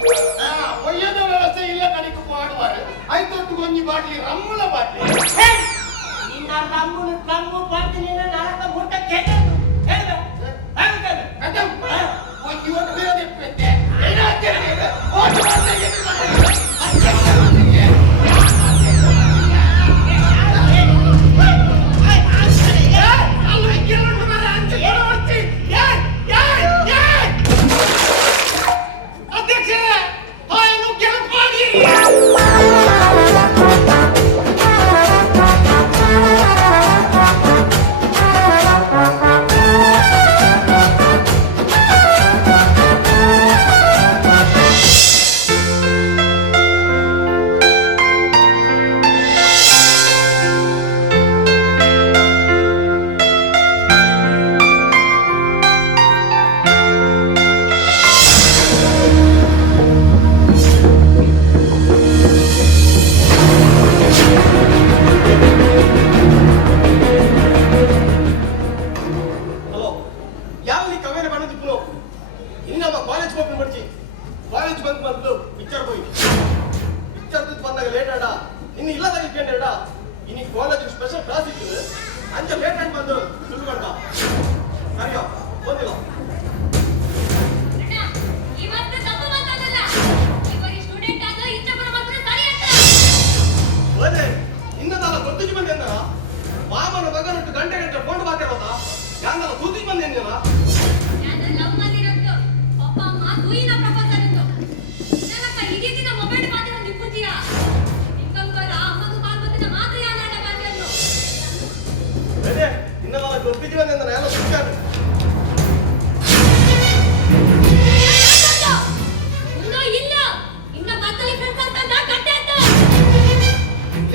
ಒಯ್ಯದ ವ್ಯವಸ್ಥೆ ಇಲ್ಲ ಕಡಿಕು ಮಾಡುವಾರೆ ಐದೊಟ್ಟು ಗೊಂಜಿ ಬಾಟ್ಲಿ ರಮ್ಮಳ ಬಾಟ್ಲಿ ನಿನ್ನ ರಮ್ಮು ಬರ್ತೀನಿ ನರಕ ಮುಟ್ಟ ಕೆಟ್ಟದು ಹೇಳ್ದ ಇವತ್ತು ಬೇರೆ ಪೆಟ್ಟೆ ಏನಾಗ್ತಿದೆ ಓಟು ಮಾಡ್ಲಿಕ್ಕೆ ಇವತ್ತು ತಪ್ಪು ಬಂತಲ್ಲ ಇವರಿ ಸ್ಟೂಡೆಂಟ್ ಆಗ ಇಷ್ಟ ಬರ ಮಾತ್ರ ಸರಿ ಅಂತ ಇನ್ನದಲ್ಲ ಗೊತ್ತಿಗೆ ಬಂದೇನ ಮಾಮನ ಮಗನಟ್ಟು ಗಂಟೆ ಫೋನ್ ಮಾತಾಡೋದ ಯಾಂಗಲ್ಲ ಕೂತಿಗೆ ಬಂದೇನ ನಾನು ಲವ್ ಮಾಡಿರೋದು ಪಪ್ಪ ಅಮ್ಮ ತೂಯಿನ ಪ್ರಪೋಸಲ್ ಇತ್ತು ನನಕ ಇಡೀ ದಿನ ಮೊಬೈಲ್ ಮಾತ್ರ ನಿಪ್ಪುತ್ತೀಯ ನಿಂಗಂಗರ ಅಮ್ಮಗ ಕಾಲ್ ಬಂದಿನ ಮಾತ್ರ ಯಾನಾಡ ಬಂದನು ಇನ್ನದಲ್ಲ ಗೊತ್ತಿಗೆ ಬಂದೇನ ಎಲ್ಲ ಸುತ್ತಾನೆ ಇಲ್ಲ ಇನ್ನ ಮಕ್ಕಳಿಗೆ ಫ್ರೆಂಡ್ಸ್ ಅಂತ ಕಟ್ಟೆ ಅಂತ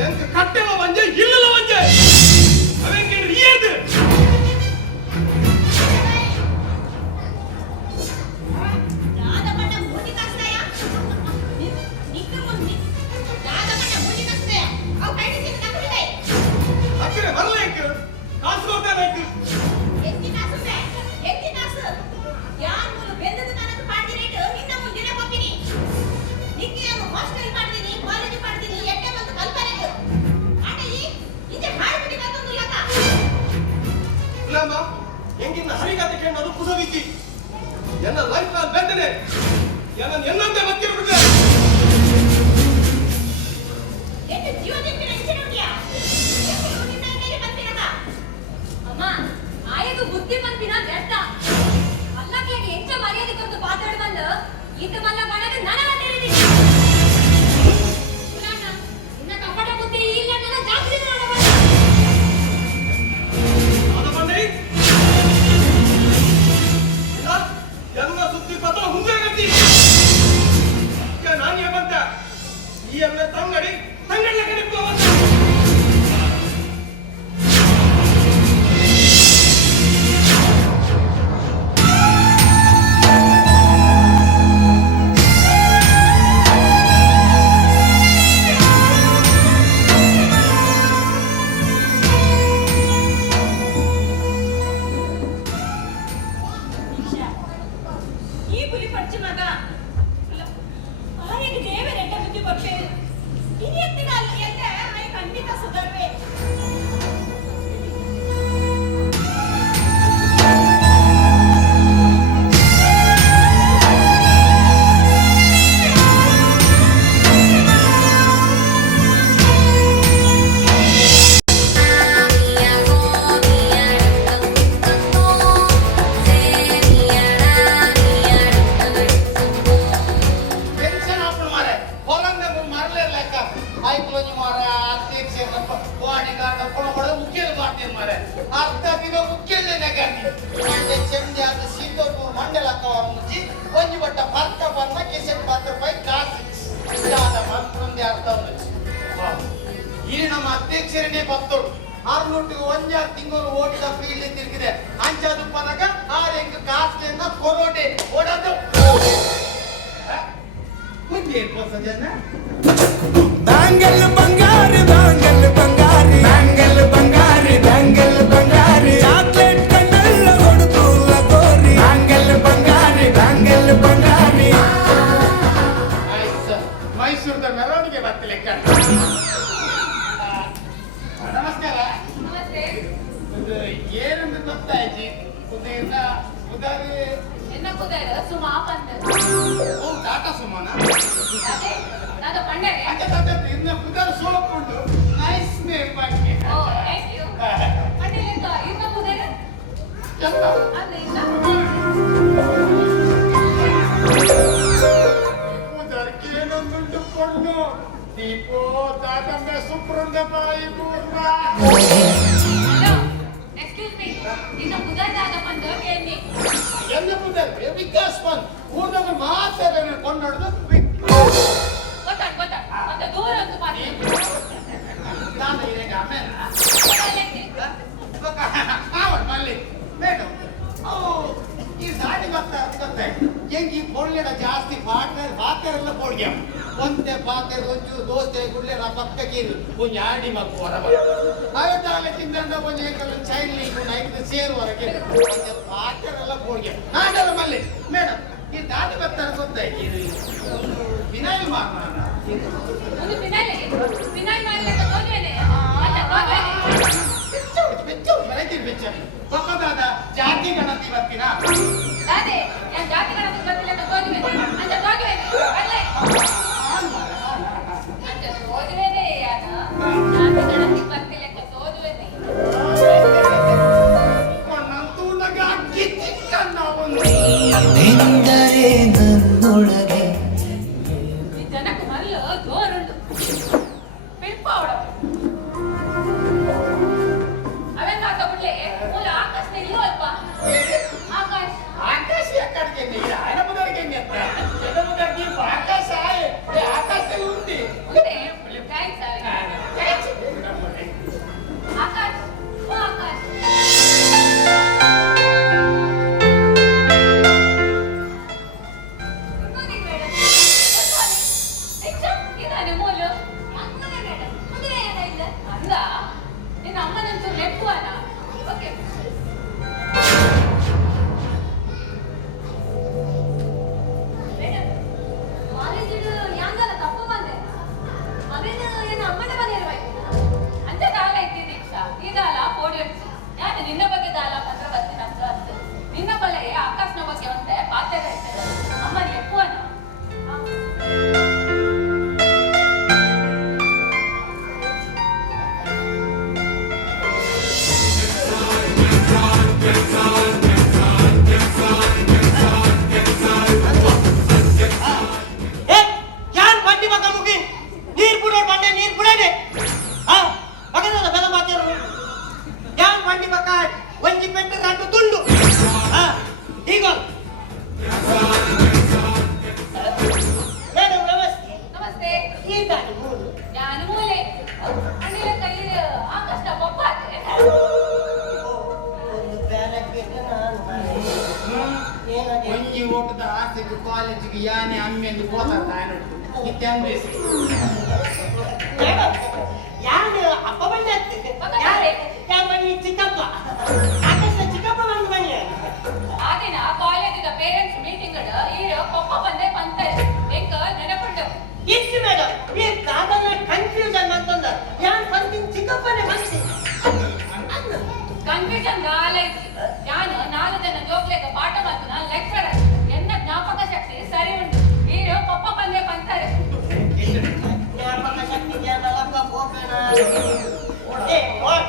ಎಂತ ಕಟ್ಟೆವ ಬಂಜೆ ಇಲ್ಲಲ ಬಂಜೆ ಅವೆಂಗೆ ಇಯರ್ದು ರಾಧಪಟ್ಟ ಮೂಡಿ ಕಷ್ಟಯ ನಿಕ್ಕೆ ಮುಂದಿ ರಾಧಪಟ್ಟ ಮೂಡಿ ಕಷ್ಟಯ ಅವು ಕೈಡಿಸಿದ ಕಟ್ಟಿದೆ ಅಕ್ಕರೆ ಬರಲ್ಲ ಎಂಕ ಕಾಸು ಕೊಡ್ತಾನೆ ಎಂಕ ಎತ್ತಿ ಕಾಸು ಯಾನ್ ಮೂಲ ಬೆಂದದ ನನಗೆ ಪಾರ್ಟಿ ರೇಟ್ ನಿನ್ನ ಮುಂದಿನ ಕೊಪ್ಪಿನಿ ನಿಕ್ಕೆ ನಾನು ಹಾಸ್ಟೆಲ್ ಮಾಡ್ತೀನಿ ಕಾಲೇಜ್ ಮಾಡ್ತೀನಿ ಎಟ್ಟೆ ಬಂದು ಕಲ್ಪನೆ ಆಟಲಿ ಇಜೆ ಹಾಡ್ಬಿಟ್ಟು ಬಂದು ಲಕ ಇಲ್ಲಮ್ಮ ಎಂಗಿನ ಹರಿಗಾತೆ ಕೇಳೋದು ಕುಸವಿಸಿ ಎನ್ನ ಲೈಫ್ ನಾನು ಬೆಂದನೆ ಎನ್ನಂತೆ ಬತ್ತಿರ್ಬಿಟ್ಟೆ ಎಷ್ಟು ಜೀವ ತಿಂಪಿನ ಇಂಚಿನೋಡಿಯಾ ನಿನ್ನ ಕೈಗೆ ಬಂದಿರಕ ಅಮ್ಮ ಆಯದು ಬುದ್ಧಿ ಬಂದಿನ ವ್ಯರ್ಥ ಅಲ್ಲಕ್ಕೆ ಎಂಚ ಮರ್ಯಾದೆ ಕೊಟ್ಟು ಮಾತಾಡಿ ಬಂದು ಈತ ಮಲ್ಲ ಬಣಗೆ ನನಗ ತಿಳಿದಿ ಪುರಾಣ ನಿನ್ನ ಕಪಟ ಬುದ್ಧಿ ಇಲ್ಲ ನನ್ನ ಜಾಗೃತಿ ನೋಡಬಾರ ಅದು ಬಂದೆ ಚೆಂಡಿ ಆದ ಸೀತೋಟು ಮಂಡಲಕ್ಕ ಮುಚ್ಚಿ ಒಂಜಿ ಬಟ್ಟ ಪರ್ಕ ಬಂದ ಕಿಸೆಟ್ 10 ರೂಪಾಯಿ ಕಾಸು ಮಂದಿ ಅರ್ಥ ಇಲ್ಲಿ ನಮ್ಮ ಅಧ್ಯಕ್ಷರನ್ನೇ ಬತ್ತೋಡು 600 ಒಂಜಾರು ತಿಂಗಳು ಓಡಿದ ಫೀಲ್ಡ್ ತಿರುಗಿದೆ ಅಂಚದು ಪನಗ 6 ಎಂಟು ಕಾಸ್ಲಿಂದ ಕೊರೋಡೆ ಓಡೋದು ಮುಂದೆ ಜನ ಬ್ಯಾಂಗಲ್ ಬಂಗಾರಿ ಬ್ಯಾಂಗಲ್ ಬಂಗಾರಿ ಬ್ಯಾಂಗಲ್ ಬಂಗಾರಿ ಬ್ಯಾಂಗಲ್ ಬಂಗಾರಿ ಚಾಕ್ಲೇಟ್ ಕಣ್ಣೆಲ್ಲ ಕೊಡುತ್ತು ಲಗೋರಿ ಬ್ಯಾಂಗಲ್ ಬಂಗಾರಿ ಬ್ಯಾಂಗಲ್ ಬಂಗಾರಿ ಮೈಸೂರದ ಮೆರವಣಿಗೆ ಬರ್ತಲೆಕ್ಕ ನಮಸ್ಕಾರ ನಮಸ್ತೆ. ಏನಂತ ಗೊತ್ತಾಯ್ತು ಉದಾರಿ ಎನ್ನ ಕುದಾರ ಸುಮಾ ಪಂಡ. ಓ ಟಾಟಾ ಸುಮನ ಅದೇ ನಾನು ಪಂಡನೆ. ಇನ್ನ ಉದಾರ ಸೋಲಪ್ಪುಂಡು ನೈಸ್ ನೇಮ್ ಬಗ್ಗೆ ಓ ಥ್ಯಾಂಕ್ ಯು. ಪಂಡಲೆಂತ ಇನ್ನ ಕುದಾರ ಎಲ್ಲ ಅಲ್ಲ ಇಲ್ಲ. ಉದಾರ್ಗೆ ಏನೊಂದುಂಟು ಕೊಂಡು ದೀಪೋ ದಾಟಂಬೆ ಸುಪ್ರಂದ ಬಾಯಿ ಪೂರ್ಣ ಹಲೋ ಎಕ್ಸ್ಕ್ಯೂಸ್ ಮೀ. ಇನ್ನ ಕುದಾರದಾಗ ಪಂಡ ಕೇಳಿ. ಎಲ್ಲ ಉದಾರ್ ವಿಕಾಸ್ ಫನ್ ಊರ್ನಾಗ ಮಾತಾಡ ಕೊಂಡಾಡ್ದು ಗೊತ್ತಾಡ್ ಮತ್ತೆ ದೂರ ಅಂತ ಪಾತಿ. ನಾನು ಈಗ ಆಮೇಲೆ ಗೊತ್ತಾಗ್ಲಿ. ಅವಳು ಮಲ್ಲಿ ಮೇಡಮ್ ಈ ದಾಡಿ ಗೊತ್ತಾಯ್ತು ಹೆಂಗೆ ಪೊಳ್ಳೆಡ ಜಾಸ್ತಿ ಪಾತೆರೆಲ್ಲ ಪೊಡ್ಗೆ ಒಂದೇ ಪಾತೆರ್ ಒಂಚು ದೋಸೆ ಗುಳ್ಳೆರ ಪಕ್ಕಕ್ಕೆ ಒಂಜಿ ಆಡಿ ಮಕ್ಕು ಹೊರ ಅವತ್ತಾಗ ತಿಂದಂಡ ಒಂಜಿ ಏಕಲ್ಲ ಚೈಲಿ ಐದು ಸೇರು ಹೊರಗೆ ಪಾತೆರೆಲ್ಲ ಪೊಡ್ಗೆ ನಾನೆಲ್ಲ ಮಲ್ಲಿ ಮೇಡಮ್ ಈ ದಾಡಿ ಬರ್ತಾರೆ ಗೊತ್ತಾಯ್ತು ಇದು ವಿನಾಯಿಲ್ ಮಾರ್ಮಾಡ ಒಂದು ಫಿನಾಲ್ ಮಾಡ್ಲಿಕ್ಕೆ ತೋಲ್ವೇನೆ. ಮತ್ತೆ ತೋಲ್ವೇನೆ. ಪಕ್ಕದಾದ ಜಾತಿ ಗಣತಿ ಬರ್ತೀನ ಅದೇ ನಾನು ಜಾತಿ ಗಣತಿ ಗೊತ್ತಿಲ್ಲ ಅಂತ ತೋಲ್ವೇನೆ. ಅಂತ ತೋಲ್ವೇನೆ. ಅಲ್ಲೇ ಅಂತ ತೋಲ್ವೇನೆ ಯಾನ ಜಾತಿ ಗಣತಿ ಬರ್ತಿಲ್ಲ ಅಂತ ತೋಲ್ವೇನೆ. ನಂತೂ ನಗ ಅಕ್ಕಿ ಚಿಕ್ಕನ್ನ ಒಂದು ಎಂದರೆ ನನ್ನೊಳಗೆ ಈ ಜನಕ್ಕೆ ಮಲ್ಲು ಜೋರುಂಡು ಪಿಂಪಾವಡ ಅವೆಲ್ಲ ತಗೊಳ್ಳೆ ಮೂಲ ಆಕಾಶ ಇಲ್ಲೋ ಅಲ್ಪ ಆಕಾಶ ಆಕಾಶ ಯಾಕಡೆ ಹಣಬುದರಿಗೆ ಆಕಾಶ ಆಕಾಶ ಉಂಟಿ ಮುಂದೆ ಥ್ಯಾಂಕ್ಸ್ ಆಕಾಶ ಓ ಆಕಾಶ ಇನ್ನೊಂದು ಮೇಡಮ್ ಇದಾನೆ ಮೂಲು ಅಂಗನೇ ಮೇಡಮ್ ಮುಂದೆ ಏನಾಯ್ತು ಅಂದ ನಿನ್ನ ಅಮ್ಮನಂತೂ ನೆಪ್ಪುವನ ಓಕೆ ಮೇಡಮ್ ಕಾಲೇಜಿಡು ಯಾಂಗಲ ತಪ್ಪು ಬಂದೆ ಅವೇನು ಏನು ಅಮ್ಮನ ಮನೆಯಲ್ವಾಯ್ತು ಅಂತ ದಾಲ ಇದ್ದೀನಿ ದೀಕ್ಷಾ ಇದಲ್ಲ ಕೋಡಿ ಹೊಡ್ಸಿ ನಾನು ನಿನ್ನ ಬಗ್ಗೆ ದಾಲ ಪತ್ರ ಬರ್ತೀನಿ ಅಂತ ಅಂತೆ ನಿನ್ನ ಬಲೆ ಆಕಾಶನ ಬಗ್ಗೆ ಒಂದೇ ಪಾತ್ರ ಹೇಳ್ತೇನೆ ಅಮ್ಮ ನೆಪ್ಪುವನ ಯಾನ್ ಬಂಡಿ ಮಗ ಮುಗಿ ನೀರ್ ಬಿಡೋಡ್ ಬಂಡೆ ನೀರ್ ಬಿಡೋದೆ ಬಗದ ಬೆಲ ಮಾತಾಡೋರು ಯಾನ್ ಬಂಡಿ ಮಕ್ಕ ಒಂಜಿ ಪೆಟ್ಟು ರಂಡು ತುಂಡು ಈಗ ಮೇಡಮ್ ನಮಸ್ತೆ ನಮಸ್ತೆ ಈ ದಾಡಿ ಮೂರು ನಾನು ಮೂಲೆ ಅಣ್ಣಿನ ಕೈ ಆಕಾಶನ ಪಪ್ಪ ಒಂದು ಬ್ಯಾಲಕ್ಕೆ ನಾನು ಏನಾಗಿ ಒಂಜಿ ಓಟದ ಆಸೆಗೆ ಕಾಲೇಜಿಗೆ ಯಾನೆ ಅಮ್ಮೆಂದು ಹೋತಾರ ಇತ್ತಂಬೇಸಿ ಮೇಡಮ್ ಯಾರು ಅಪ್ಪ ಬಂದೆ ಯಾರೇ ಯಾವ ಬನ್ನಿ ಚಿಕ್ಕಪ್ಪ ಆಕಾಶ ಚಿಕ್ಕಪ್ಪ ಬಂದು ಬನ್ನಿ ಆದಿನ ಕಾಲೇಜಿನ ಪೇರೆಂಟ್ಸ್ ಮೀಟಿಂಗ್ ಈರೋ ಪಪ್ಪ ಬಂದೆ ಪಂತ ಎಂಕ ನೆನಪುಂಡು ಇಷ್ಟು ಮೇಡಮ್ ಈ ದಾದನ ಕನ್ಫ್ಯೂಷನ್ ಅಂತಂದ ಯಾನ್ ಬರ್ತೀನಿ ಚಿಕ್ಕಪ್ಪನೇ ಬರ್ತೀನಿ ಕನ್ಫ್ಯೂಷನ್ ನಾಲೆಜ್ ನಾನು 4 ಜನ ಜೋಕ್ಲೆಗ ಪಾಠ ಮಾಡ್ತಾನ ಲೆಕ್ಚರರ್ ಎನ್ನ ಜ್ಞಾಪಕ ಶಕ್ತಿ ಸರಿ ಉಂಟು ಈರೋ ಪಪ್ಪ ಬಂದೆ ಪಂತಾರೆ ಜ್ಞಾಪಕ ಶಕ್ತಿ ಜ್ಞಾನಲಕ್ಕ ಹೋಗೋಣ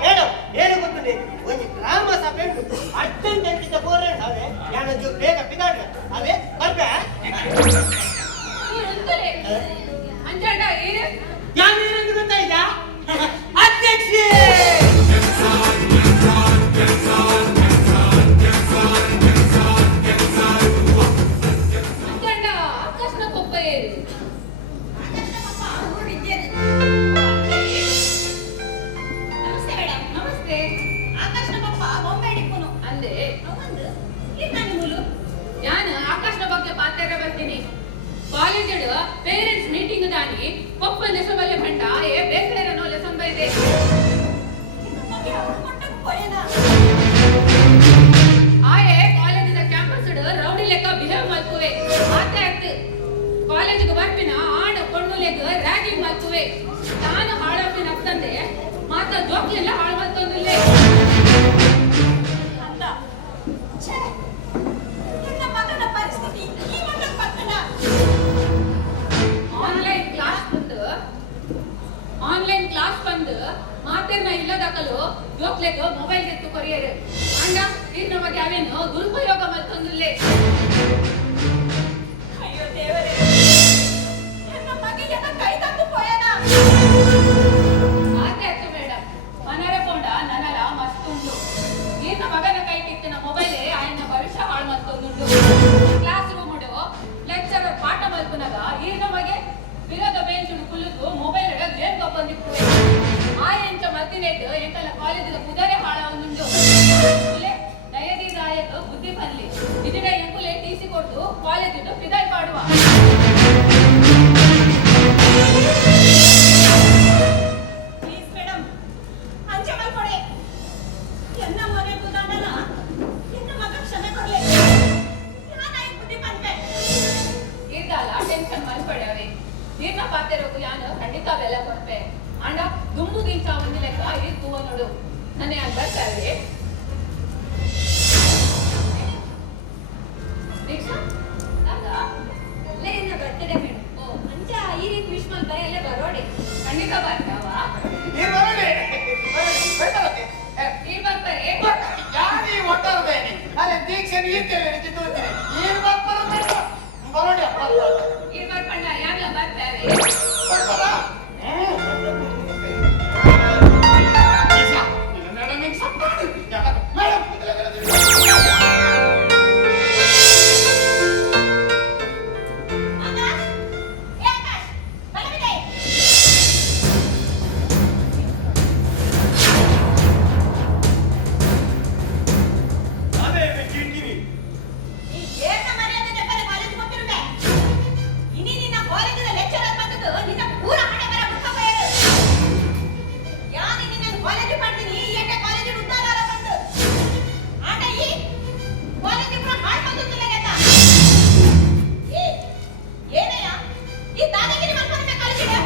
ಮೇಡಮ್ ಏನು ಗೊತ್ತಿದೆ ಒಂದು ಗ್ರಾಮ ಸಭೆ ಉಂಟು ಅರ್ಜೆಂಟ್ ಅಂತಿದ್ದ ಬೋರೆ ಅವೇ ಯಾನದು ಬೇಗ ಬಿದಾಡ ಅವೇ ಬರ್ಬೇ ಇರುತ್ತಲೇ ಅಂಜಂಡ ಈರು ಯಾರು ಏನಂತ ಗೊತ್ತಾಯ್ತಾ ಅಧ್ಯಕ್ಷೆ ಪೇರೆಂಟ್ಸ್ ಮೀಟಿಂಗ್ ದಾನಿ ಒಪ್ಪಂದೆ ಸೊಬಲೆ ಭಂಡ ಏ ಬೇಕರೆ ನೋಲೆ ಸಂಬೈದೆ ನಮಗೆ ಅವಳು ಕೊಟ್ಟಕ್ಕೆ ಹೋಯೇನಾ ಆಯೆ ಕಾಲೇಜಿನ ಕ್ಯಾಂಪಸ್ ರೌಡಿ ಲೆಕ್ಕ ಬಿಹೇವ್ ಮಾಡ್ಕುವೆ ಮಾತೆ ಆಗ್ತು ಕಾಲೇಜಿಗೆ ಬರ್ಪಿನ ಆಡ ಕೊಂಡುಲೆಗ ರ್ಯಾಗಿಂಗ್ ಮಾಡ್ಕುವೆ ನಾನು ಹಾಳಾಪಿನ ಅಪ್ಪಂದೆ ಮಾತ ಜೋಕ್ಲೆಲ್ಲ ಹಾಳು ಮಾಡ್ತಂದಿಲ್ಲೇ ಅಂತ ಛೇ ನನ್ನ ಮಗನ ಪರಿಸ್ಥಿತಿ ಈ ಮಟ್ಟಕ್ಕೆ ಬರ್ತದ ಆನ್ಲೈನ್ ಕ್ಲಾಸ್ ಬಂದು ಮಾತೇನ ಇಲ್ಲದಾಕಲು ಜೋಕ್ಲೆಗ ಮೊಬೈಲ್ ಎತ್ತು ಕೊರಿಯರು ಅಂಡ ಇರ್ ನಮಗೆ ಅವೇನು ದುರುಪಯೋಗ ಮಾಡ್ತಂದಿಲ್ಲೇ ಅಯ್ಯೋ ದೇವರೇ ನನ್ನ ಮಗಿಗೆ ಕೈ ತಪ್ಪು ಹೋಯೇನಾ ಮಾತೆ ಆಯ್ತು ಮೇಡಮ್ ಮನರೆ ಕೊಂಡ ನನಲ ಮಸ್ತುಂಡು ಈರ್ನ ಮಗನ ಕೈ ಕಿತ್ತಿನ ಮೊಬೈಲೇ ಆಯ್ನ ಭವಿಷ್ಯ ಹಾಳು ಮಾಡ್ತಂದುಂಡು ಕ್ಲಾಸ್ ರೂಮ್ ಲೆಕ್ಚರರ್ ಪಾಠ ಮಲ್ಪನಾಗ ಈರ್ನ ಮಗೆ ವಿರೋಧ ಬೆಂಚ್ ಕುಲ್ಲುದು ಮೊಬೈಲ್ ಗೇಮ್ ಬಂದಿತ್ತು ಆ ಎಂಚ ಮತ್ತಿನೇಟ್ ಎಂಕಲ ಕಾಲೇಜಿನ ಕುದರೆ ಹಾಳಾವುಂಡು ದಯದಿದಾಯಕ ಬುದ್ಧಿ ಬನ್ಲಿ ಇದಿನ ಎಂಕುಲೆ ಟಿಸಿ ಕೊಟ್ಟು ಕಾಲೇಜಿನ ಫಿದಾಯ್ ಪಾಡುವ ಪ್ಲೀಸ್ ಮೇಡಮ್ ಅಂಚೆ ಮಾಡ್ಕೊಡಿ ಎನ್ನ ಮನೆ ಕುದಂಡನ ಎನ್ನ ಮಗ ಕ್ಷಮೆ ಕೊಡ್ಲಿ ನಾನಾಗಿ ಬುದ್ಧಿ ಬಂದೆ ಈರ್ಗಾಲ ಟೆನ್ಷನ್ ಮಾಡ್ಕೊಡವೆ ನೀರ್ನ ಪಾತೆರೋಗು ಯಾನು ಖಂಡಿತ ಬೆಲೆ ಕೊಡ್ಪೆ ಅಂಡ ದುಂಬು ದಿಂಚ ಒಂದು ಲೆಕ್ಕ ಇದು ತೂವ ನೋಡು ನನ್ನ ಯಾಕೆ ಬರ್ತಾರೆ ದೀಕ್ಷಾ ಆಗ ಅಲ್ಲೇ ಇನ್ನ ಬರ್ತಡೆ ಮೇಡಮ್ ಓ ಅಂಚ ಈ ರೀತಿ ವಿಶ್ ಮಾಡಿ ಬರೆಯಲ್ಲೇ ಬರೋಡಿ ಖಂಡಿತ ಬರ್ತಾವ ನೀನ್ ಬರಲಿ ಬೇಕಲ್ಲಕ್ಕೆ ಈ ಬರ್ತಾರೆ ಯಾರು ಈ ಒಟ್ಟಾರದೇನೆ ಅದೇ ದೀಕ್ಷೆ ನೀರ್ತೇವೆ ಹಿಡಿದು ನೀನು ಬರ್ಬಾರ ಬರೋಡಿ ಈ ಬರ್ಪಂಡ ಯಾರ್ಲ ಬರ್ತಾರೆ ಆಕಾಶ್ ಏ ಆಕಾಶ್ ಬಲವಿದೆ ನಾನೇ ಕಿರಿಕಿರಿ ಈ ಏನ ಮರ್ಯಾದೆ ನೆಪದ ಕಾಲೇಜ್ ಕೊಟ್ಟಿರುವೆ ಇನಿ ನಿನ್ನ ಕಾಲೇಜಿನ ಲೆಕ್ಚರರ್ ಬಂದದ್ದು ನಿನ್ನ ಪೂರ ಹಣೆ ಬರ ಮುಖಬಯರು ಯಾನಿ ನಿನ್ನ ಕಾಲೇಜ್ ಮಾಡ್ತೀನಿ ಈ ಎಟ್ಟೆ ಕಾಲೇಜ್ ಉದ್ದಾರ ಬಂದು ಆಟ ಈ ಕಾಲೇಜ್ ಪೂರ ಹಾಳು ಬಂದಿಲ್ಲ ಗೆದ್ದ ಏ ಏನಯ್ಯ ಈ ದಾದಾಗಿರಿ ಮಾಡ್ಕೊಂಡ ಕಾಲೇಜಿಗೆ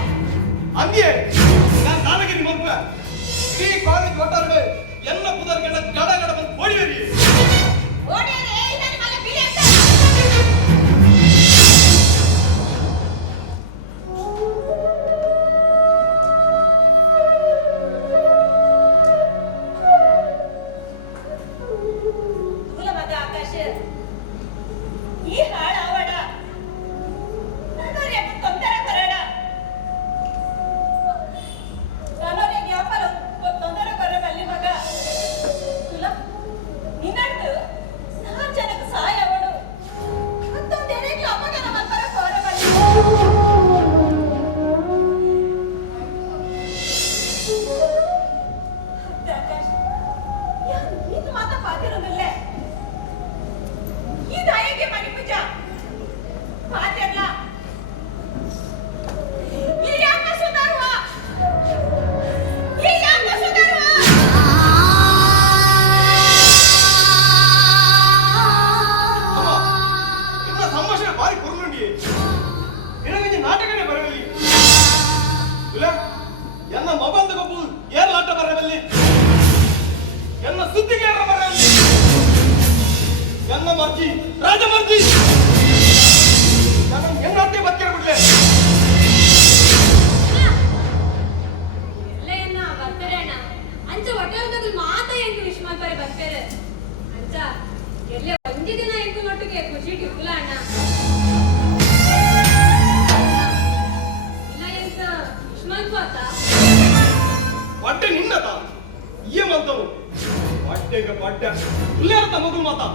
ಅಂದಿಯೇ ನಾನು ದಾನಗಿರಿ ಮಲ್ಪ ಈ ಕಾಲೇಜ್ ಒಟ್ಟಾರೆ ಎಲ್ಲ ಪುದರ್ಗಳ ಗಡ ಗಡ ಬಂದು ಓಡಿಯರಿ ಓಡಿಯರೆ ಇಲ್ಲ ನಿಮ್ಮಲ್ಲ ಬೀಳಿ ಅಂತ ತುಲ ಮಗ ಆಕಾಶ ಈ ಹಾಳ ಅವಡ ನನಗೆ ತೊಂದರೆ ಬರಡ ನನಗೆ ವ್ಯಾಪಾರ ತೊಂದರೆ ಬರಬಲ್ಲಿ ಮಗ ತುಲ ನಿನ್ನಂಡು ನಾಲ್ಕು ಜನಕ್ಕೆ ಸಹಾಯ ಅವಳು ಮತ್ತೊಂದೇನೆಗೆ ಅಮ್ಮಗನ ಮಕ್ಕಳ ಕೋರಬಲ್ಲಿ ಆಕಾಶ್ ಇದು ಮಾತಾ ಪಾತಿರೋದಿಲ್ಲ ಈ ದಾಯಿಗೆ ಮಣಿ ಪೂಜಾ ಪಾತಿರ್ಲ ಈ ಯಾಕ ಸುಧಾರುವ ಈ ಯಾಕ ಸುಧಾರುವ ಇನ್ನ ಸಂಭಾಷಣೆ ಬಾರಿ ಕುರುನುಂಡಿ ನಿನಗೆ ನಾಟಕನೇ ಬರಬಲ್ಲಿ ಇಲ್ಲ ಎನ್ನ ಮೊಬೈಲ್ ತಗೊಂಡು ಏರ್ಲಾಟ ಬರಬಲ್ಲಿ ಎನ್ನ ಸುದ್ದಿಗೆ ಬರಬಲ್ಲಿ ಎನ್ನ ಮರ್ಜಿ ರಾಜ ಮರ್ಜಿ ನಾನು ಹೆಣ್ಣತ್ತೆ ಬತ್ತಿರ ಬಿಡ್ಲೆ ಎಲ್ಲೇನ ಬರ್ತಾರೆ ಅಣ್ಣ ಅಂಚ ಹೊಟ್ಟೆಲ್ದಾಗ ಮಾತ ಎಂಟು ವಿಶ್ ಮಾಡ್ತಾರೆ ಬರ್ತಾರೆ ಅಂಚ ಎಲ್ಲೇ ಒಂದೇ ದಿನ ಎಂಟು ಮಟ್ಟಿಗೆ ಖುಷಿ ಟಿಪ್ಪುಲ ಅಣ್ಣ ಇಲ್ಲ ಎಂತ ವಿಶ್ ಮಾಡ್ಕೋತ ಹೊಟ್ಟೆ ನಿನ್ನತ ಈ ಮಂತವು ಹೊಟ್ಟೆಗೆ ಹೊಟ್ಟೆ ಇಲ್ಲೇರತ್ತ ಮಗು ಮಾತಾ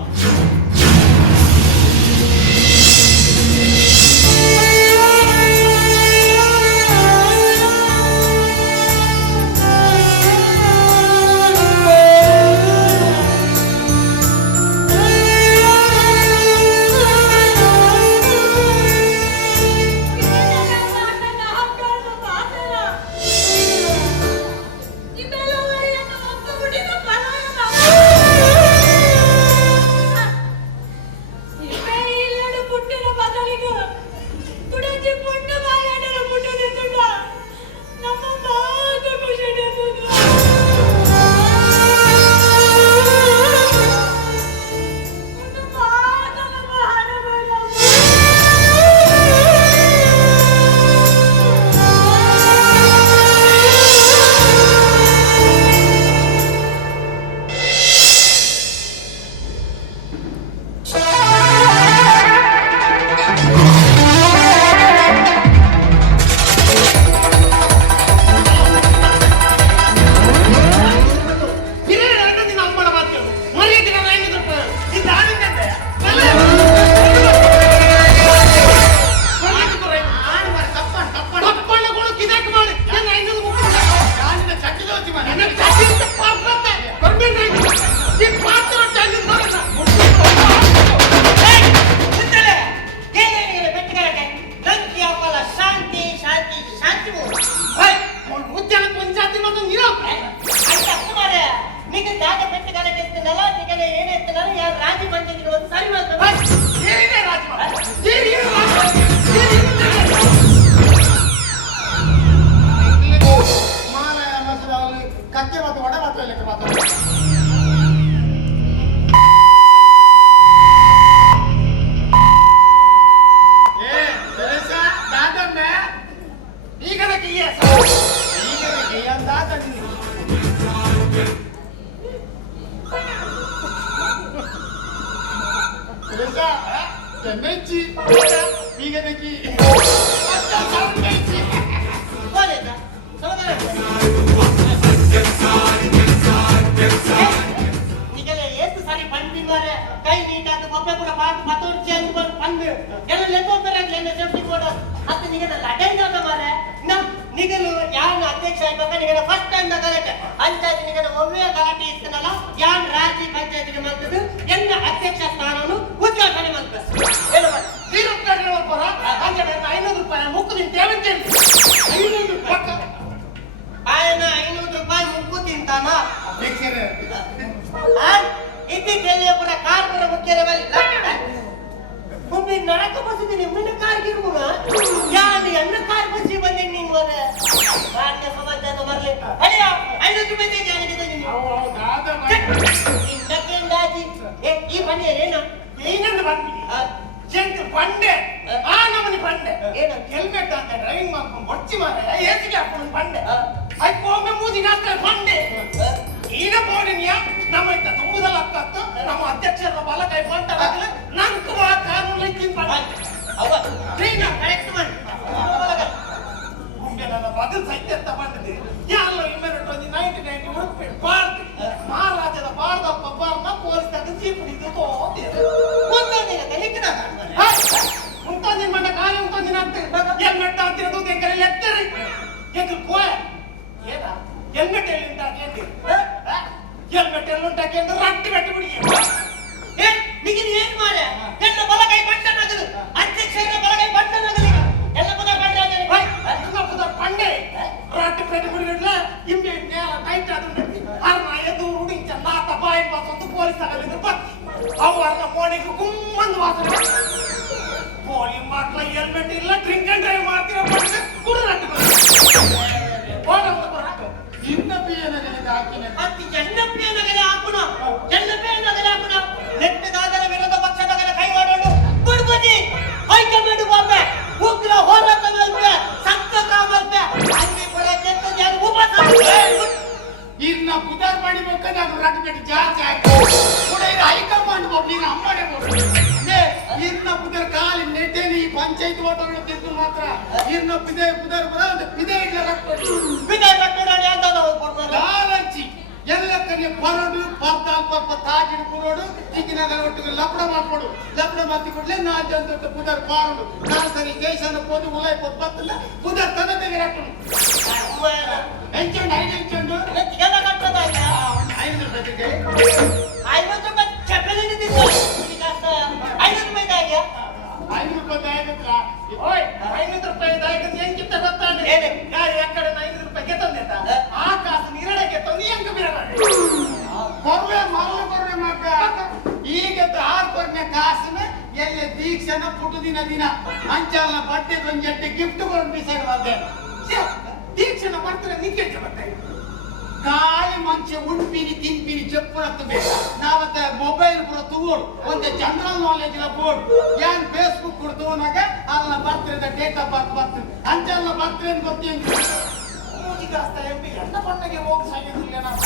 ರಾಜಿ ಪಂಚಾಯತಿಗೆ ಒಂದು ಸರಿ ಮಾತ್ರ ಏನಿದೆ ರಾಜಮಾಡ ಏನಿದೆ ಮಾರಾಯ ಮಸರಾಗಲಿ ಕತ್ತೆ ಮತ್ತು ಒಡ ಮಾತ್ರ ಮಾತಾಡ Menci, ಈಗ ನಕ್ಕಿ ಹೋದ ಸಮಾಧಾನ ಈಗಲೇ ಎಷ್ಟು ಸಾರಿ ಬಂದಿದ್ದಾರೆ ಕೈ ನೀಟಾದ ಒಬ್ಬೆ ಕೂಡ ಪಾಟ್ ಮತ್ತೊಂದು ಚೇಂಜ್ ಬಂದು ಎಲ್ಲ ಲೆಕ್ಕೋಪರಾಗ್ಲಿ ಎಲ್ಲ ಸೇಫ್ಟಿ ಕೋಡ್ ಅದು ನಿಗನ ಲಡೈನ್ ಆಗ ಮಾರೆ ನಿಗಲು ಯಾನ್ ಅಧ್ಯಕ್ಷ ಆಗ್ಬೇಕ ನಿಗನ ಫಸ್ಟ್ ಟೈಮ್ ಗಲಾಟೆ ಅಂಚಾಯ್ತು ನಿಗನ ಒಮ್ಮೆ ಗಲಾಟೆ ಇರ್ತನಲ್ಲ ಯಾನ್ ರಾಜ್ಯ ಪಂಚಾಯತಿಗೆ ಮಾಡ್ತದ್ದು ಎನ್ನ ಅಧ್ಯಕ್ಷ ಸ್ಥಾನವನ್ನು ಉದ್ಘಾಟನೆ ಮಾಡ್ತಾರೆ ಹೇಳು ಬನ್ನಿ ₹500 ಮುಕ್ಕು ತಿಂತೇವೆ ఆయన 500 రూపాయలు ముక్కు తింటానా ఇది తెలియకుండా కార్పొర ముఖ్యరవల్ ಮುಮ್ಮಿ ನರಕ ಬಸದಿ ನಿಮ್ಮನ್ನ ಕಾರ್ಗಿರ್ಮುಗ ಯಾನಿ ಅನ್ನ ಕಾರ್ ಬಸಿ ಬಂದೆ ನೀನು ವರ ಭಾರತ ಸಮಾಜದ ಬರಲಿ ಅಯ್ಯ 500 ರೂಪಾಯಿ ದೇ ಜಾನೆ ದೆ ನೀನು ಇಂದಕೆಂದಾಜಿ ಈ ಬನ್ನಿ ಏನು ಏನಂತ ಬಂದಿ ಜಂತು ಬಂಡೆ ಆ ನಮನಿ ಬಂಡೆ ಏನು ಹೆಲ್ಮೆಟ್ ಅಂತ ಡ್ರೈವಿಂಗ್ ಮಾಡ್ಕೊಂಡು ಒಚ್ಚಿ ಮಾರ ಏಸಿಗೆ ಹಾಕೊಂಡು ಬಂಡೆ ಅಯ್ಕೊಮ್ಮೆ ಮೂದಿ ನಾಸ್ತ ಬಂಡೆ ಈಗ ಬೋಡಿನಿಯ ನಮ್ಮ ಇತ್ತ ತುಂಬುದಲ್ಲ ಅಕ್ಕತ್ತು ನಮ್ಮ ಅಧ್ಯಕ್ಷರ ಬಾಲ ಕೈ ಬಂಟಾಗಲ್ಲ ನಂಕು ಆ ಕಾನೂನು ಲೆಕ್ಕಿನ ಬಂಡೆ ಅವ ನೀನ ಕರೆಕ್ಟ್ ಮಾಡಿ ಮುಂದೆ ನನ್ನ ಬದಲು ಸೈತ್ಯ ಅಂತ ಬಂದಿದೆ ಯಾಲ್ಲ ಇಮ್ಮೆರಟ್ ಒಂದು 90 ಉಡುಪಿ ಬಾರ್ದು ಮಹಾರಾಜದ ಬಾರ್ದಪ್ಪ ಬಾರ್ನ ಪೊಲೀಸ್ ತಗ ಜೀಪ್ ಹಿಡಿದು ಹೋಗ್ತೀರಿ ಮುಂದೊಂದಿನ ತಲಿಕಿನ ಮುಂತೊಂದಿನ ಮಂಡ ಕಾಲಿ ಮುಂತೊಂದಿನ ಅಂತ ಹೆಲ್ಮೆಟ್ ಅಂತಿರೋದು ಎಂಕರೆ ಎತ್ತರಿ ಎಂದು ಪೋಯ ಏನ ಹೆಲ್ಮೆಟ್ ಎಲ್ಲಿ ಉಂಟಾಕೇಂದು ಹೆಲ್ಮೆಟ್ ಎಲ್ಲಿ ಉಂಟಾಕೇಂದು ರಟ್ಟಿ ಬೆಟ್ಟು ಬಿಡಿ ಏ ನಿಗಿನ ಏನ್ ಮಾಡೆ ಎಲ್ಲ ಬಲಗೈ ಬಟ್ಟನಾಗದು ಅಧ್ಯಕ್ಷರ ಬಲಗೈ ಬಟ್ಟನಾಗದು ಎಲ್ಲ ಪದ ಬಟ್ಟನಾಗದು ಎಲ್ಲ ಪದ ಪಂಡೆ ರಟ್ಟಿ ಬೆಟ್ಟು ಬಿಡಿಡ್ಲ ಇಮ್ಮೆ ನೇಲ ಟೈಟ್ ಆದು ಅರ್ನ ಎದು ಉಡಿಂಚ ನಾತ ಬಾಯಿ ಬಂದು ಪೊಲೀಸ್ ತಗಲಿದ್ರು ಬತ್ತಿ ಅವರ ಮೋಣಿಗೆ ಗುಮ್ಮಂದು ವಾಸನೆ ಪೋಲಿ ಮಕ್ಕಳ ಹೆಲ್ಮೆಟ್ ಇಲ್ಲ ಡ್ರಿಂಕ್ ಅಂಡ್ ಡ್ರೈವ್ ಮಾಡ್ತೀರ ಕುಡು ರಟ್ಟಿ ಅತಿ ಜನಪ್ರಿಯನಗಲೆ ಹಾಕುಣ ಜನಪ್ರಿಯನಗಲೆ ಹಾಕುಣ ನೆಟ್ಟಗಾದರ ವಿರೋಧ ಪಕ್ಷದಗಲೆ ಕೈ ಮಾಡೋಣ ಬಿಡ್ಬದಿ ಹೈಕಮಾಂಡ್ ಬಾಂಬೆ ಉಗ್ರ ಹೋರಾಟ ಮಲ್ಪೆ ಸಂಕಟ ಮಲ್ಪೆ ಅಲ್ಲಿ ಕೂಡ ಕೆಟ್ಟದ ಯಾರು ಇನ್ನ ಪುದರ್ ಮಾಡಿ ಬೇಕಾದ ಅದು ರಟ್ಟಿ ಜಾಸ್ತಿ ಆಯ್ತು ಕೂಡ ಇದು ಹೈಕಮಾಂಡ್ ಒಬ್ಬ ಅಮ್ಮಡೆ ಇನ್ನ ಪುದರ್ ಕಾಲಿ ನೆಟ್ಟೇನಿ ಈ ಪಂಚಾಯತ್ ಓಟಗಳು ತಿಂದು ಮಾತ್ರ ಇನ್ನ ಪುದರ್ ಬರ ಪಿದೆ ಇಲ್ಲ ವಿಧಾನ ಕಟ್ಟಡ ಯಾವ್ದಾದ ಕೊಡ್ತಾರೆ ಲಾಲಂಚಿ ಎಲ್ಲ ಕಡೆ ಬರೋಡು ಪಪ್ಪ ತಾಜಿಡ್ ಕೊಡೋಡು ಚಿಕ್ಕಿನಾಗ ಒಟ್ಟಿಗೆ ಲಪಡ ಮಾಡ್ಕೊಡು ಲಪಡ ಮಾತಿ ಕೊಡ್ಲೆ ನಾ ಜಂತ ಪುದರ್ ಪಾರೋಡು ನಾನು ಸರಿ ದೇಶನ ಹೋದು ಉಲೈ ಬತ್ತಲ್ಲ ಪುದರ್ ತನ ತೆಗೆರಾಕೊಂಡು ಎಂಚಂಡು ಎಲ್ಲ ಕಟ್ಟದ 500 ರೂಪಾಯಿ 50 ರೂಪಾಯಿ ಚಪ್ಪಲಿ ತಿಂದು 500 ರೂಪಾಯಿ ಆಗ್ಯಾ 500 ರೂಪಾಯಿ ಆಗತ್ರ ಓಯ್ 500 ರೂಪಾಯಿ ಆಗತ್ತೆ ಹೆಂಗಿತ್ತ ಗೊತ್ತಾನೆ ಏನೇ ಯಾರು ಯಾಕಡೆ 500 ರೂಪಾಯಿ ಗೆತ್ತಂದೆ ಆ ಕಾಸು ನೀರಡಕ್ಕೆ ತಂದು ಹೆಂಗ ಬಿಡಬೇಡ ಕೊರ್ವೆ ಮಕ್ಕ ಈಗ 6 ಕೊರ್ನೆ ಕಾಸನ ಎಲ್ಲಿ ದೀಕ್ಷನ ಪುಟ್ಟು ದಿನ ಅಂಚಾಲ ಬಟ್ಟೆ ಒಂಜೆಟ್ಟೆ ಗಿಫ್ಟ್ ಕೊಂಡು ಬಿಸಾಡಿ ಬಂದೆ ದೀಕ್ಷನ ಬರ್ತಾರೆ ನಿಂಗೆ ಬರ್ತಾ ಕಾಲಿ ಮಂಚೆ ಉಣ್ಪಿನಿ ತಿನ್ಪಿನಿ ಚೆಪ್ಪು ಹತ್ತಬೇಕು ನಾವತ್ತ ಮೊಬೈಲ್ ಪುರ ತಗೋಡು ಒಂದು ಜನರಲ್ ನಾಲೆಜ್ ಬೋರ್ಡ್ ಏನ್ ಫೇಸ್ಬುಕ್ ಕೊಡ್ತವನಾಗ ಅಲ್ಲ ಬರ್ತಿರದ ಡೇಟ್ ಆಫ್ ಬರ್ತ್ ಬರ್ತದೆ ಅಂತೆಲ್ಲ ಬರ್ತಾರೆ ಅಂತ ಗೊತ್ತೇನು ಎಂತ ಬಣ್ಣಗೆ ಹೋಗಿ ಸಾಗಿದಿಲ್ಲ ನಾವು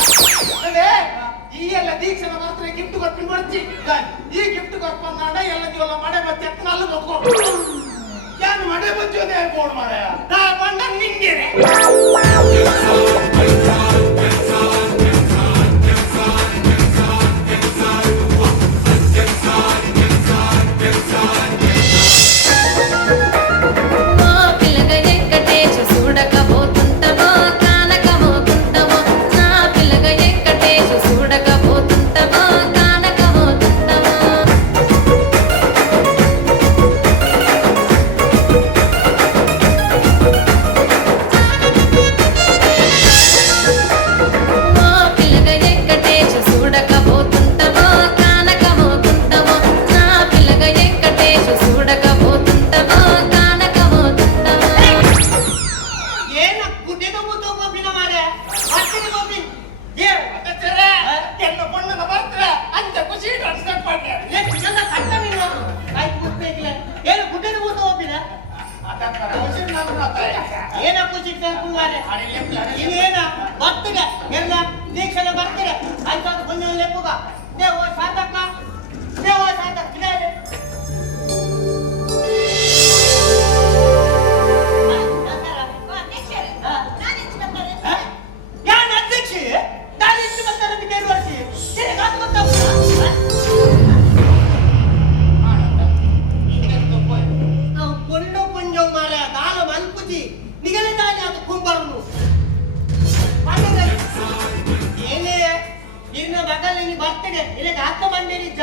ಈ ಎಲ್ಲ ದೀಕ್ಷನ ಬರ್ತಾರೆ ಗಿಫ್ಟ್ ಕೊಟ್ಟು ಬರ್ತಿ ಈ ಗಿಫ್ಟ್ ಕೊಟ್ಟು ಬಂದಾಡ ಎಲ್ಲ ಜೋಲ ಮಡೆ ಬಚ್ಚಿ ಎತ್ತ ಅಲ್ಲಿ ಬದ್ಕೊಂಡು ಏನು ಮಡೆ ಬಚ್ಚೋದೇ ಹೇಳ್ಬೋದು ಮಾರಾಯ ನಾ ಬಂದ ನಿಂಗೇನೆ ಮಾರೆ ಇನ್ನೇನ ಬರ್ತದೆ ಎಲ್ಲ ದೀಕ್ಷೆಲ್ಲ ಬರ್ತದೆ ಅಂತ ಬಂದ ಲೆಪ್ಪುಗ ದೇವ ಸಾಧಕ ಅಧ್ಯಕ್ಷರೇ ನಾನು ಹೆಚ್ಚು ಬರ್ತಾರೆ ಯಾನ್ ಅಧ್ಯಕ್ಷೆ ನಾನು ಎಷ್ಟು ಬರ್ತಾರೆ ಅಂತ ಕೇಳುವರ್ಸಿ ಕಾಸು ಗೊತ್ತಾಗ பொண்ணு கொஞ்சம் மாற காலம் அனுப்புச்சி நிகழ்ந்தானே அது கும்பரணும் ಏನೇ ನಿನ್ನ ಮಗನ ನೀನು ಬರ್ತದೆ ಇದಕ್ಕೆ ಅಕ್ಕ ಬಂದೇನಿದ್ದ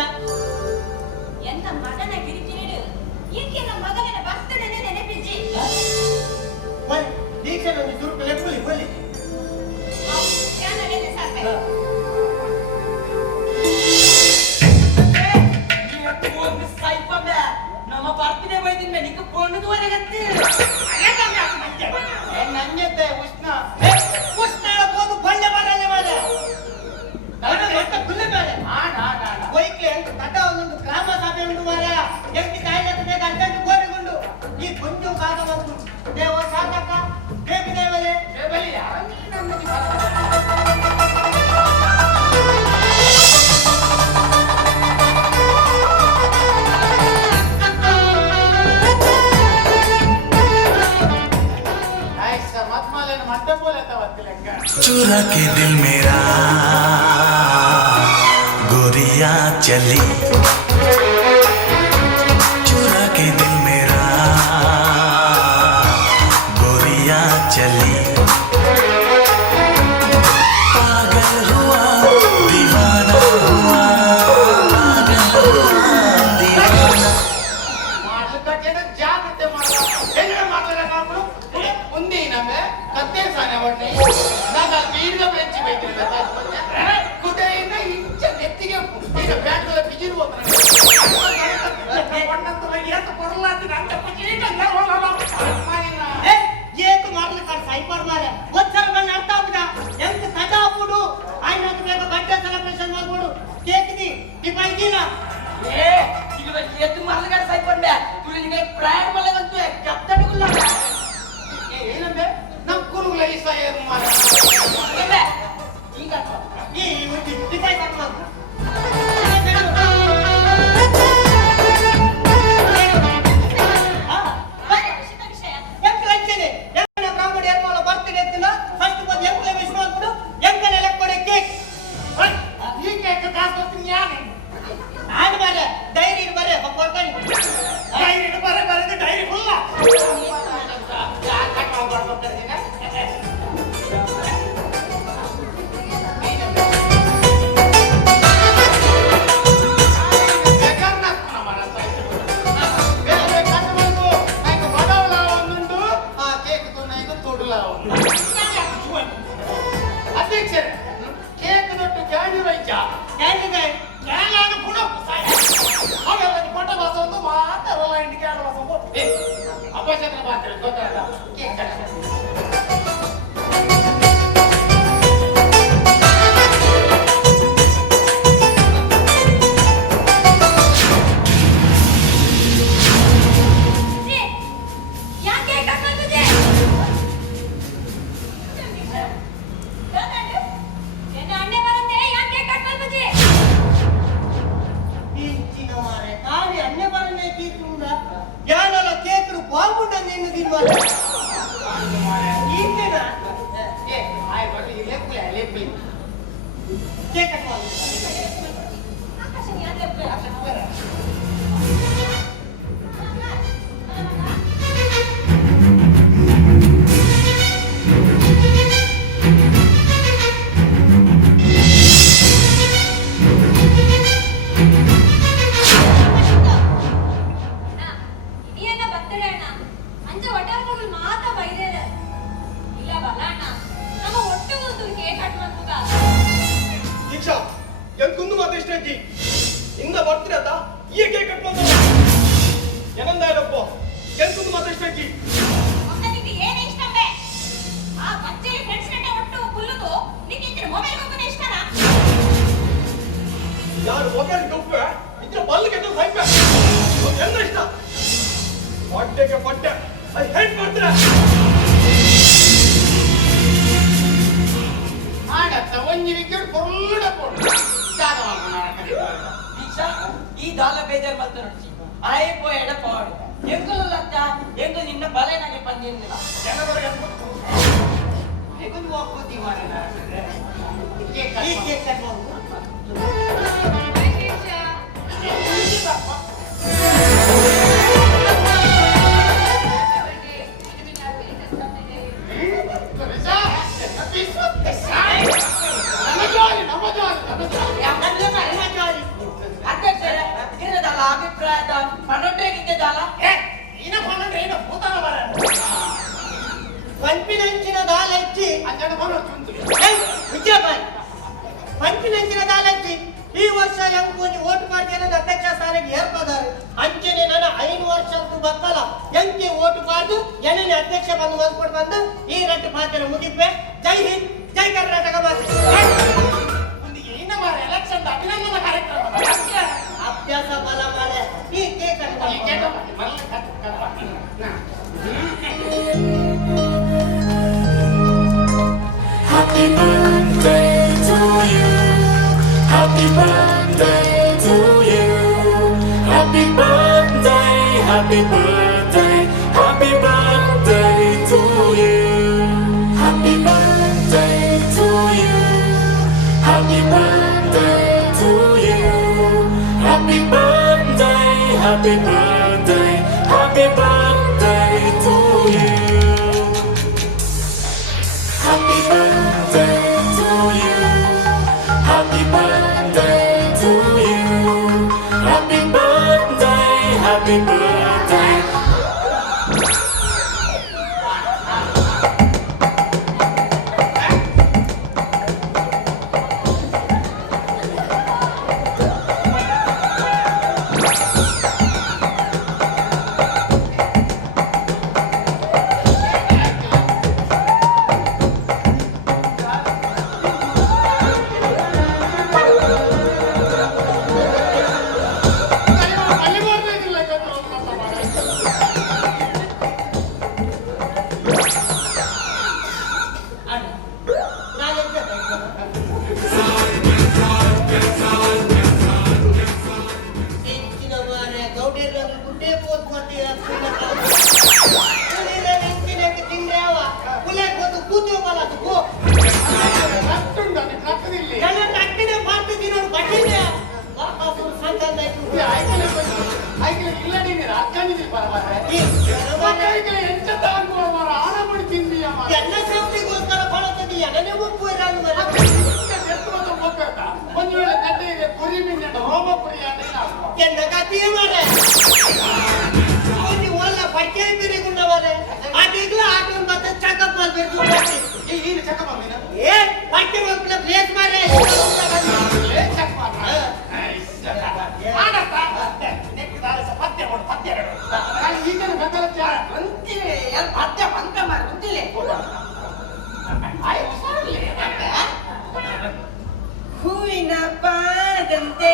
ಎಂತ ಮಗನ ಕಿರಿಕಿರಿಡು ಈಗಿನ ಮಗನ ಬರ್ತಡೇನೆ ನೆನಪಿಜ್ಜಿ ಬನ್ನಿ ದೀಕ್ಷೆ ಒಂದು ಸುರುಕು ಲೆಪ್ಪುಲಿ ಬನ್ನಿ ಯಾನಡೆ ಸಾಕೆ ನಮ್ಮ ಬರ್ತಿದೆ ಬೈದಿನ ನಿಕ್ಕ ಕೊಂಡದು ವರೆಗತ್ತೆ ನಂಜತ್ತೆ ಉಷ್ಣ ಹೋದು ಬಂಡೆ ಬರಲ್ಲ ಮಾಡ ಕುಲ್ಲೆ ಬೇರೆ ಬೈಕ್ಲೆ ಅಂತ ತಟ ಒಂದು ಗ್ರಾಮ ಸಭೆ ಉಂಟು ಮಾರ ಎಂಟಿ ಕಾಯಿಲೆ ಬೇಕು ಅರ್ಜೆಂಟ್ ಗೋರಿಗುಂಡು ಈ ಕೊಂಚ ಕಾದ ಬಂತು ದೇವ ಸಾಧಕ ಬೇಕು ದೇವಲೆ चुरा के दिल मेरा गोरिया चली चुरा के दिल मेरा गोरिया चली पागल हुआ दीवाना हुआ पागल हुआ दीवाना ಜಾಗ್ರತೆ ಮಾಡ ఉంది నమ్మే కత్తే సానవడ్ని నాకు వీడిగా పెంచి పెట్టిన కుదైన ఇంచ నెత్తిಗೆ ಈಗ ಬ್ಯಾಟ್ల ಬಿಜಿರು ಹೋಗ್ತಾನೆ ಒಣ್ಣಂತ ಏತ ಕೊರಲಾತಿ ನಂತ ಪಚೀಟ ಏತು ಮಾಡಲಿ ಕಾರ್ ಸೈಪರ್ ಮಾರೆ ಒಚ್ಚರ ಬಂದು ಅರ್ಥ ಆಗ್ಬಿಡ ಎಂತ ಕಜಾ ಹಾಕ್ಬಿಡು ಆಯ್ನ ಬೇಗ ಬರ್ಡೇ ಸೆಲೆಬ್ರೇಷನ್ ಮಾಡ್ಬಿಡು ಕೇಕ್ ದಿ ದಿಪಾಯಿಗಿಲ್ಲ ಏ ಈಗ ಎತ್ತು ಮರಲಗಾಡ ಸೈಕೊಂಡೆ ತುಳಿಗೆ ಪ್ರಯಾಣ ಮಾಡಲಂತೂ ಕತ್ತಡಗುಲ್ಲ ಏನಂದೆ ನಮ್ಮ ಕುರುಗಳ ಈ ಸಾಯರು ಮಾಡ ಈಗ ಈ ದಿಪಾಯಿ ಸಾಕು ವಿಷಯ ಎಂತ ಹಂಚನೆ ಎಂತ ಬ್ರಾಹ್ಮಣ ಏರ್ಮಾಲ ಬರ್ತೀನಿ ಅಂತಿಲ್ಲ ಫಸ್ಟ್ ಬಂದು ಎಂತ ವಿಶ್ ಮಾಡ್ಬಿಡು ಎಂತ ನೆಲೆ ಕೊಡೆ ಕೇಕ್ ಈ ಕೇಕ್ ಕಾಸು ಬರ್ತೀನಿ ಯಾರು ನಾನು ಮಾರೆ ಡೈರಿ ಬರೆ ಕೊಡ್ತೀನಿ ಡೈರಿ ಬರೆ ಡೈರಿ ಫುಲ್ಲ ಅಧ್ಯಕ್ಷರೇ ಕೇಕ್ ದೊಡ್ಡ ಕ್ಯಾಂಡಿ ರೈಚ ಕ್ಯಾಂಡಿಗೆ ಕ್ಯಾನ್ ಪುಣ ಅವೆಲ್ಲ ಪಟ ಬಸ ಒಂದು ಮಾತಾಡಲ್ಲ ಇಂಡಿ ಕ್ಯಾನ್ ಬಸ ಅಪಶಕನ ಮಾತ್ರ ಗೊತ್ತಾಗ ಕೇಕ್ ಯಾಕೆ ಕರ್ಕೊಂಡು ತುಜೆ ಎನ್ನ ಅಂಡೆ ಬರುತ್ತೆ ಯಾಕೆ ಕರ್ಕೊಂಡು ತುಜೆ ಇಂಚಿನ ಮಾರೆ ಕಾವಿ ಅನ್ಯ ಬರನೆ ಕೀತುಂಡ ಯಾನಲ್ಲ ಕೇಕ್ರು ಬಾಗುಂಡ ನಿನ್ನ ದಿನ ಈಗಿನ ಏ ಆಯ್ ಬರ್ಲಿ ಲೆಪ್ಪಿ ಕೇಕ್ ಕಟ್ ಮಾಡಿ ಆಕಾಶ ಯಾಕೆ ಇದೇನ ಬರ್ತಡೇ ಅಣ್ಣ ಅಂಚ ಒಟ್ಟಾರ್ಗಳು ಮಾತಾ ಬೈದೇದ ಇಲ್ಲ ಬಲ ಅಣ್ಣ ನಮ್ಮ ಒಟ್ಟು ಒಂದು ಕೇಕ್ ಕಟ್ ಮಾಡ್ಬೋದ ದೀಕ್ಷಾ ಎಂತೊಂದು ಮಾತಿಷ್ಟೈತಿ ಇಂದ ಬರ್ತೀರತ್ತ ಈ ಕೇಕ್ ಕಟ್ ಬಂದ ಏನಂದಾಯಪ್ಪ ಎಂತೊಂದು ಮಾತಿಷ್ಟೈತಿ ನಿಮಗೆ ಏನೇ ಇಷ್ಟಂಬೆ ಆ ಬಚ್ಚಲಿ ಫ್ರೆಂಡ್ಸ್ ನಟ ಒಟ್ಟು ಕುಲ್ಲುದು ನಿಕ್ಕೆ ಮೊಬೈಲ್ ಹೋಗೋದು ಇಷ್ಟನಾ ಯಾರು ಮೊಬೈಲ್ ಗೊಪ್ಪೆ ಇದ್ರ ಬಲ್ಗೆ ಸೈಪೆ ಎಂದ ಇಷ್ಟ ಹೊಟ್ಟೆಗೆ ಹೊಟ್ಟೆ ಐ ಹೇಟ್ ಮಾಡ್ತೀರ ದಾಲ ಬೇಜಾರ್ ಮತ್ತೆ ನೋಡ್ಸಿ ಆಯ್ಪೋ ಎಡಪಾಡು ಎಂಗಲತ್ತ ಎಂಗ ನಿನ್ನ ಬಲೆನಾಗೆ ಪಂದಿಲ್ಲ ಜನವರಿಗೆ ಎಗುದು ಹೋಗ್ಬೋದಿ ಮಾರನ ಈ ಕೇಕ್ ಕಟ್ಬೋದು ಅಧ್ಯಕ್ಷರೇ ಇರದಲ್ಲ ಅಭಿಪ್ರಾಯದ ಪನ್ನೊಟ್ರೆಗಿದ್ದಲ್ಲ ಪಂಪಿನಂಚಿನ ದಾಲೆಚ್ಚಿ ಪಂಪಿನಂಚಿನ ದಾಲೆಚ್ಚಿ ಈ ವರ್ಷ ಎಂಕೂನಿ ಓಟ್ ಮಾಡ್ತೇನೆ ಅಧ್ಯಕ್ಷ ಸ್ಥಾನಕ್ಕೆ ಏರ್ಪದಾರೆ ಅಂಚನೆ ನನ್ನ 5 ವರ್ಷ ಅಂತೂ ಬಕ್ಕಲ್ಲ ಎಂಕೆ ಓಟ್ ಮಾಡ್ದು ಎಣ್ಣೆ ಅಧ್ಯಕ್ಷ ಬಂದು ಮಲ್ಕೊಂಡು ಬಂದು ಈ ರಟ್ಟು ಪಾತ್ರ ಮುಗಿದ್ವೆ ಜೈ ಹಿಂದ್ ಜೈ ಕರ್ನಾಟಕ ಎಲೆಕ್ಷನ್ ಅಭಿನಂದನಾ ಕಾರ್ಯಕ್ರಮ ಅಭ್ಯಾಸ ಬಲ ಮಾಡೆ ಈ cake Happy birthday to you. Happy birthday to you. Happy birthday, happy birthday, happy birthday to you. Happy birthday to you. Happy birthday to you. Happy birthday, happy birthday, happy birthday to you. Happy birthday to you. Happy birthday to you. Happy birthday, happy birthday. ಎಲ್ಲ ಸೇವನೆಗೋಸ್ಕರ ಬಳಸ್ತದೆ ಎಣ್ಣೆ ಉಪ್ಪು ಇರಲ್ಲ ಒಂದು ವೇಳೆ ಗಡ್ಡೆಗೆ ಕುರಿ ಮೀನಿನ ಹೋಮ ಪುರಿ ಎನ್ನ ಕಥೆ ಮಾರೆ ಒಂದು ಒಳ್ಳೆ ಪಕ್ಕೆ ತಿರುಗುಂಡವರೆ ಅದಿಗ್ಲ ಹಾಕೊಂಡು ಮತ್ತೆ ಚೆಕಪ್ ಮಾಡ್ಬೇಕು ಈಗ ಚೆಕಪ್ ಮಾಡಿನ ಏ ಪಕ್ಕೆ ಮಕ್ಕಳ ಪ್ಲೇಸ್ ಮಾರೆ ಚೆಕ್ ಮಾಡ ಪದ್ಯ ಕೊಡು ಪದ್ಯ ಈಗಿನ ಬೆಂಬಲ ಅಂತಿವೆ ಯಾರು ಪದ್ಯ ಪಂಕ ಮಾರ ಅಂತಿಲೆ ಹೂವಿನ ಬಾಣದಂತೆ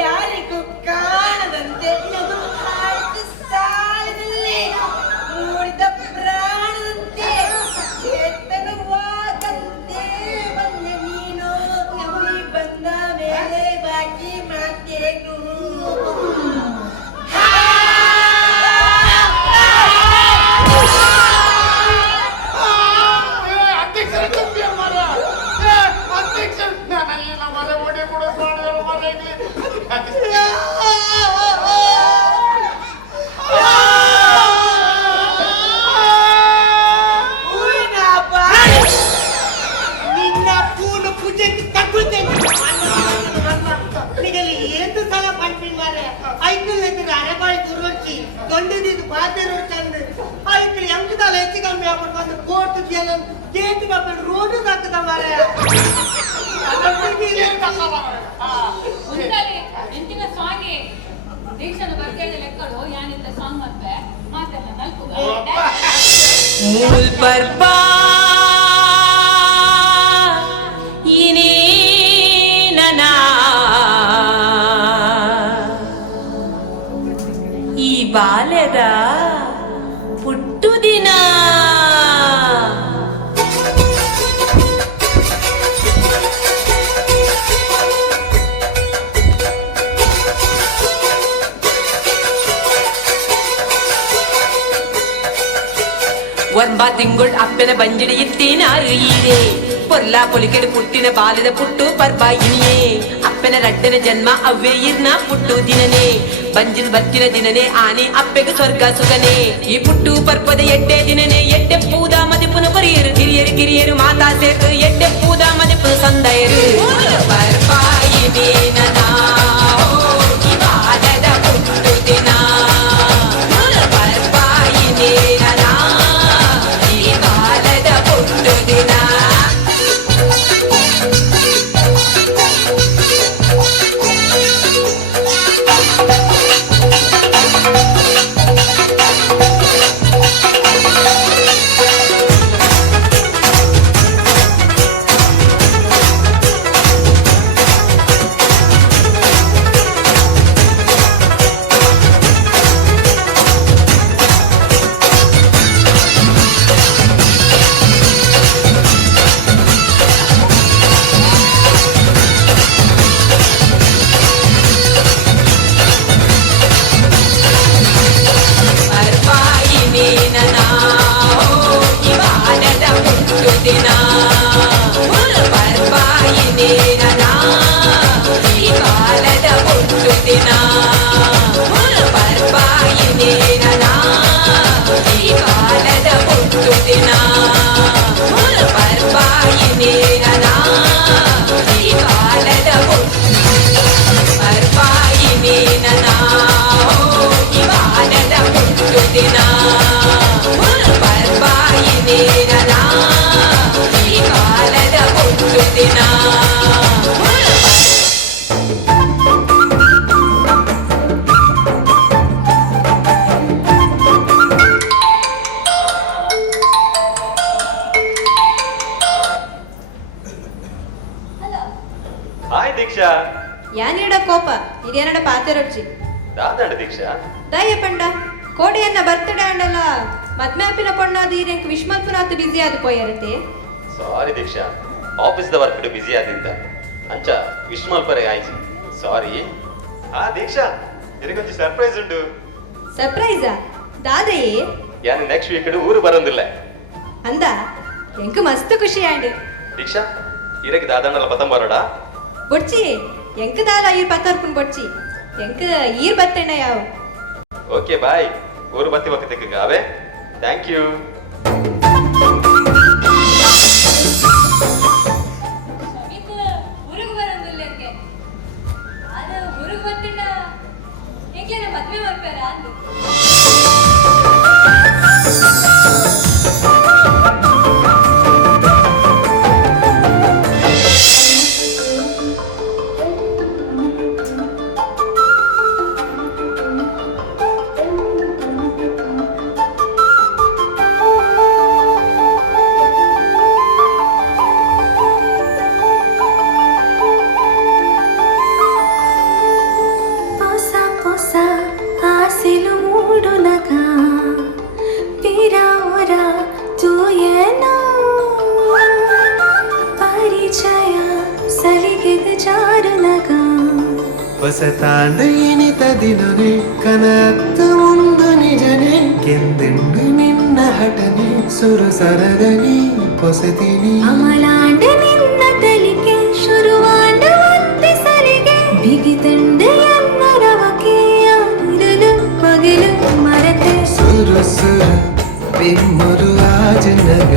ಯಾರಿಗೂ ಕಾಣದಂತೆ ಅದು ಹಾಡಿದ ಸಾಲಿನಲ್ಲಿ ಮೂಡಿದ ಪ್ರಾಣದಂತೆ ಚೇತನವಾದಂತೆ ಬಂದ ನೀನು ನಂಬಿ ಬಂದ ಮೇಲೆ ಬಾಕಿ ಮಾತೇನು ಅಧ್ಯಕ್ಷರ ತುಂಬಿಯ ಮರ ಅಧ್ಯಕ್ಷರ ನಾನೆಲ್ಲ ಮರ ಓಡಿ ಕೂಡ ಮಾಡಿದಲ್ಲ ಮರ ಹೂವಿನ ಬಾಣ ನಿನ್ನ ಪೂಲು ಪೂಜೆಗೆ ತಗೊಳ್ತೇನೆ ನಿಗಲಿ ಏನು ಸಲ ಪಂಪಿನ್ ಮಾರೆ ಐಕಲ್ ಎತ್ತಿದ ಅರೆಬಾಯಿ ದುರ್ವರ್ಚಿ ದೊಡ್ಡದಿದ್ದು ಬಾಧ್ಯರು ಚಂದ ಐಕಲ್ ಎಂಕದಾಲ ಹೆಚ್ಚು ಕಮ್ಮಿ ಆಗ್ಬಿಟ್ಟು ಬಂದು ಕೋರ್ಟ್ ಜನ ಗೇಟ್ ಕಪ್ಪಲ್ ರೋಡು ಹಾಕದ ಮಾರೆ ಉಂಟಲ್ಲಿ ಎಂಚಿನ ಸ್ವಾಮಿ ದೀಕ್ಷನ ಬರ್ಗಡೆ ಲೆಕ್ಕಡು ಯಾನಿದ್ದ ಸಾಂಗ್ ಮತ್ತೆ ಮಾತೆಲ್ಲ ನಲ್ಕು मूल पर इनी नना ಈ ಬಾಲ್ಯದ ಪುಟ್ಟು ದಿನ ಒಂಬಾ ತಿಂಗುಳ್ ಅಪ್ಪನ ಬಂಜಿಡಿ ಇತ್ತಿನಾರು ಈರೆ ಪೊಲ್ಲ ಪೊಲಿಕೆಡು ಪುಟ್ಟಿನ ಬಾಲದ ಪುಟ್ಟು ಪರ್ಬಾಯಿನಿಯೇ ಅಪ್ಪನ ರಡ್ಡನ ಜನ್ಮ ಅವ್ವೆ ಇರ್ನ ಪುಟ್ಟು ದಿನನೇ ಬಂಜಿಲ್ ಬತ್ತಿನ ದಿನನೇ ಆನೆ ಅಪ್ಪೆಗೆ ಸ್ವರ್ಗ ಸುಗನೆ ಈ ಪುಟ್ಟು ಪರ್ಪದ ಎಡ್ಡೆ ದಿನನೇ ಎಡ್ಡೆ ಪೂದ ಮದಿಪುನ ಬರಿಯರು ಕಿರಿಯರು ಮಾತಾ ಸೇರ್ತು ಎಡ್ಡೆ ಪೂದ ಮದಿಪುನ ಸಂದಯರು ಪರ್ಬಾಯಿನಿ ನನಾ ಈ ಬಾಲದ ಪುಟ್ಟು ದಿನ ಪರ್ಬಾಯಿನಿ ನನಾ ಈ ಬಾಲದ ಪುಟ್ಟು ದಿನ ಹಾಯ್ ದೀಕ್ಷಾ ಯಾನೇಡ ಕೋಪ ಇದೇನಡ ಪಾತೆರೊಚ್ಚಿ ದಾದಂಡ ದೀಕ್ಷಾ ದಾಯ ಪಂಡ ಕೋಡಿಯನ್ನ ಬರ್ತಡೇ ಅಂಡಲ್ಲ ಮದ್ಮೆ ಅಪ್ಪಿನ ಪೊಣ್ಣಾದು ಇದಕ್ಕೆ ವಿಶ್ಮಲ್ಪುನಾತ್ ಬಿಸಿ ಆದು ಪೋಯರತೆ ಸಾರಿ ದೀಕ್ಷಾ ಆಫೀಸ್ ದ ವರ್ಕ್ ಬಿಸಿ ಆದಿಂದ ಅಂಚ ವಿಶ್ಮಲ್ಪರೆ ಆಯ್ತು ಸಾರಿ ದೀಕ್ಷಾ ನಿನಗೊಂದು ಸರ್ಪ್ರೈಸ್ ಉಂಟು ಸರ್ಪ್ರೈಸಾ ದಾದಯೇ ಯಾನು ನೆಕ್ಸ್ಟ್ ವೀಕ್ ಊರು ಬರೋದಿಲ್ಲ ಅಂದ ಎಂಕ್ ಮಸ್ತ್ ಖುಷಿ ಆಂಡ್ ದೀಕ್ಷಾ ಇರಕ್ಕೆ ದಾದಂಡಲ್ಲ ಪತಂ ಬರೋಡ ಬೊಡ್ಚಿ ಎಂಕ್ ದಾಲ ಈರ್ ಪತ್ತರ್ಪುನ್ ಬೊಡ್ಚಿ ಎಂಕ್ ಈರ್ ಬತ್ತೆಣ್ಣ ಯಾವ ಓಕೆ ಬಾಯ್ ಊರು ಬತ್ತಿ ಬಕ್ಕತೆಕ್ಕ ಅವೇ ಥ್ಯಾಂಕ್ ಯು ಊರಿಗೆ ಬರೋದಿಲ್ಲ ಎಂಗೆ ಅದು ಊರಿಗೆ ಬತ್ತಿಂಡ ಎಂಗೆ ಮದ್ವೆ ಮಾಡ್ಬೇಡ ಅಂದು ಹೊಸತಾಂಡ ಎನಿತ ದಿನನೆ ಕನತ್ತ ಮುಂದು ನಿಜನೆ ಕೆಂದೆಂಡು ನಿನ್ನ ಹಠನೆ ಸುರು ಸರಗನಿ ಹೊಸತಿನಿ ಅಮಲಾಂಡ ನಿನ್ನ ತಲಿಕೆ ಶುರುವಾಂಡ ಒಂತೆ ಸರಿಗೆ ಬಿಗಿತಂಡ ಎನ್ನರವಕೆ ಇರಲು ಪಗಲು ಮರತೆ ಸುರು ಸುರ ಬಿಮ್ಮರು ಆಜನಗ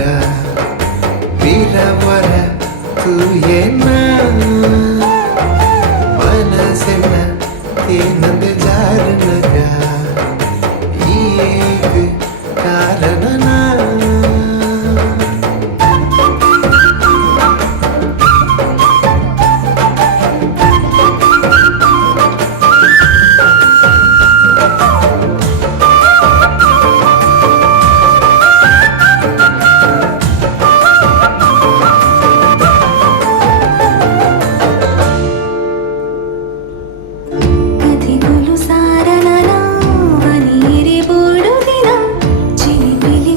ವೀರವರ ತೂಯೇನ ಮನಸ್ಸಿನ ಏನಂದ ಜಾರನಗ ಈಗ ಕಾರಣನ ಕಥೆಗಳು ಸಾರನನ ವನೀರಿ ಬೋಡು ದಿನ ಚಿಲಿಪಿಲಿ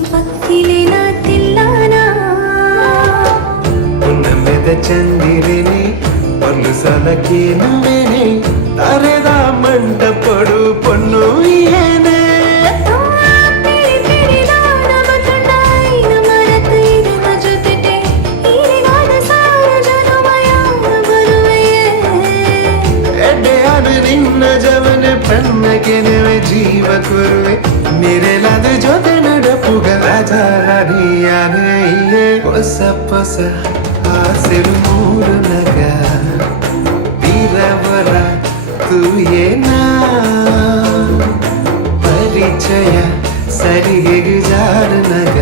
ಜೀವ ಕೊರುವೆ ಮೇರೆಲಾದ ಜೊತೆ ನಡಪುಗ ರಾಜಾರಿಯಾನೇ ಹೊಸ ಹೊಸ ಆಸೆರು ಮೂರು ನಗ ವೀರವರ ತೂಯೇನಾ ಪರಿಚಯ ಸರಿಗೆ ಜಾಡ ನಗ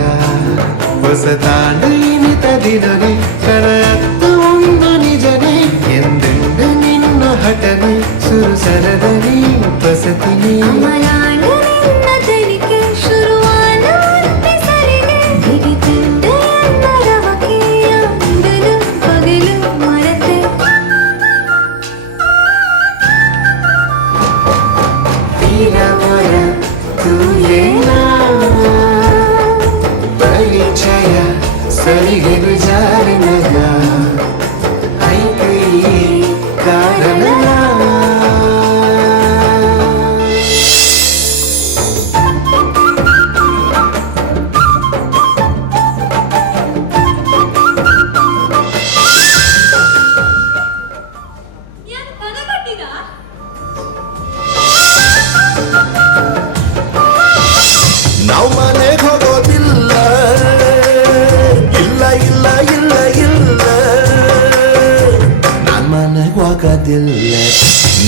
ಹೊಸ ತಾಂಡ ಇನಿತ ದಿನನೆ ಕಣತ್ತು ಒಂದು ನಿಜನೆ ಎಂದೆಂದು ನಿನ್ನ ಹಠನೆ ಸುರುಸರದನಿ ಬಸತಿನಿ ವೀರವರ ತೂಯೇನಾ ಪರಿಚಯ ಸರಿಗೆದು ಜಾರಿನಗ ಐಕೈ ಕಾರಣ ಯಾರು ತನಗಟ್ಟಿದ ನಾವು ಮನೆಗೆ ಹೋಗೋದಿಲ್ಲ ಇಲ್ಲ ಇಲ್ಲ ಇಲ್ಲ ಇಲ್ಲ ನಾನ್ ಮನೆಗೆ ಹೋಗೋದಿಲ್ಲ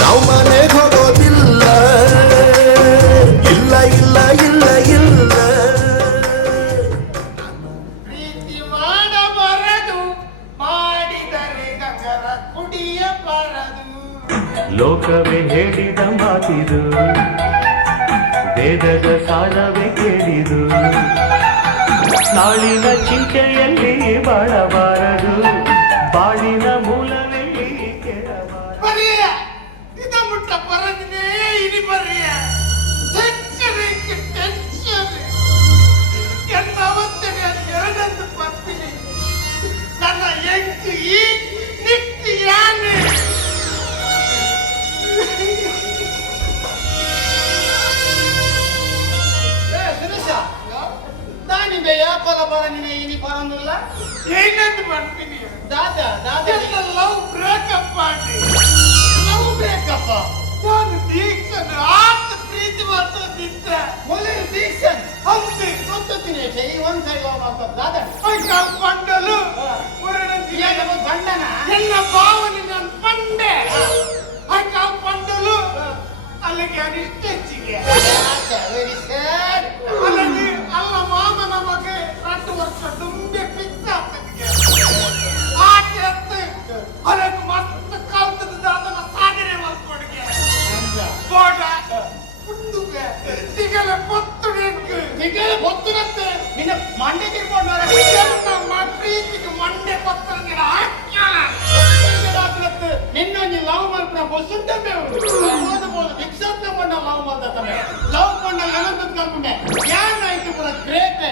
ನಾವು ಮನೆಗೆ ಹೋಗೋದಿಲ್ಲ ಇಲ್ಲ ಇಲ್ಲ ಇಲ್ಲ ಇಲ್ಲ ಪ್ರೀತಿ ಮಾಡಬಾರದು ಮಾಡಿದರೆ ಗಂಗರ ಕುಡಿಯಬಾರದು ಲೋಕವೇ ಹೇಳಿದ ಮಾತಿದು ವೇದದ ಸಾರವೇ ಕೇಳಿದು ನಾಳಿನ ಚಿಂತೆಯಲ್ಲಿ ಬಾಳಬಾರದು ಬಾಳಿನ ಮೂಲವೆಲ್ಲಿ ಕೇಳಬಾರದು ಬರಿಯ ಇದ ಮುಟ್ಟ ಪರದಿನೇ ಇನಿ ಬರಿಯ ಟೆನ್ಷನ್ ಎಲ್ಲ ಅವತ್ತನೆ ಎರಡಂದು ಪಪ್ಪಿನಿ ನನ್ನ ಎಂಟು ಈ ನಿಟ್ಟು ಯಾನೆ ದಾನಿಬೆ ಯಾಪಲ ಬರನಿನೆ ಇನಿ ಬರನಿಲ್ಲ ಏನಂತ ಬರ್ತೀನಿ ದಾದಾ ದಾದಾ ಲವ್ ಬ್ರೇಕಪ್ ಮಾಡಿ ಲವ್ ಬ್ರೇಕಪ್ ನಾನು ದೀಕ್ಷನ್ ಆತ ಪ್ರೀತಿ ಮಾಡ್ತಿದ್ದೆ ಮೊದಲೇ ದೀಕ್ಷನ್ ಹೌದು ಗೊತ್ತಿನಿ ಈ ಒಂದ್ ಸೈಡ್ ಲವ್ ಮಾಡ್ತಾರೆ ದಾದಾ ಪಂಡಲು ಬಂಡನ ಎಲ್ಲ ಭಾವನೆ ನಾನು ಪಂಡೆ ಪಂಡಲು ಅಲ್ಲಿಗೆ ಅನಿಷ್ಟ ಹೆಚ್ಚಿಗೆ ವೆರಿ ಸ್ಯಾಡ್ ಅಲ್ಲಿಗೆ ಅಲ್ಲ ಮಾಮ ನಮಗೆ 2 ವರ್ಷ ಡುಂಬೆ ಪಿಚ್ಚ ಆಗ್ತದೆ ಆಟ ಅದಕ್ಕೆ ಮಸ್ತ್ ಕಲ್ತದ ದಾದನ ಸಾಧನೆ ಮಾಡ್ಕೊಡ್ಗೆ ಬೋಡ ಪುಂಡುಗೆ ದಿಗಲ ಪೊತ್ತುಡೆಂಕು ನಿಗಲ ಗೊತ್ತಿರತ್ತೆ ನಿನ್ನ ಮಂಡೆ ತಿರ್ಕೊಂಡು ನಮ್ಮ ಪ್ರೀತಿಗೆ ಮಂಡೆ ಪತ್ತಂಗಿನ ನಿನ್ನೊಂದು ಲವ್ ಮಾಡ್ಕೊಂಡ ಬಸ್ಸುಂಟೆ ಓದಬಹುದು ವಿಕ್ಷಾಂತ ಕೊಂಡ ಲವ್ ಮಾಡ್ತಾನೆ ಲವ್ ಕೊಂಡ ಏನಂತ ಕಲ್ಕೊಂಡೆ ಯಾನಾಯ್ತು ಕೂಡ ಗ್ರೇಟ್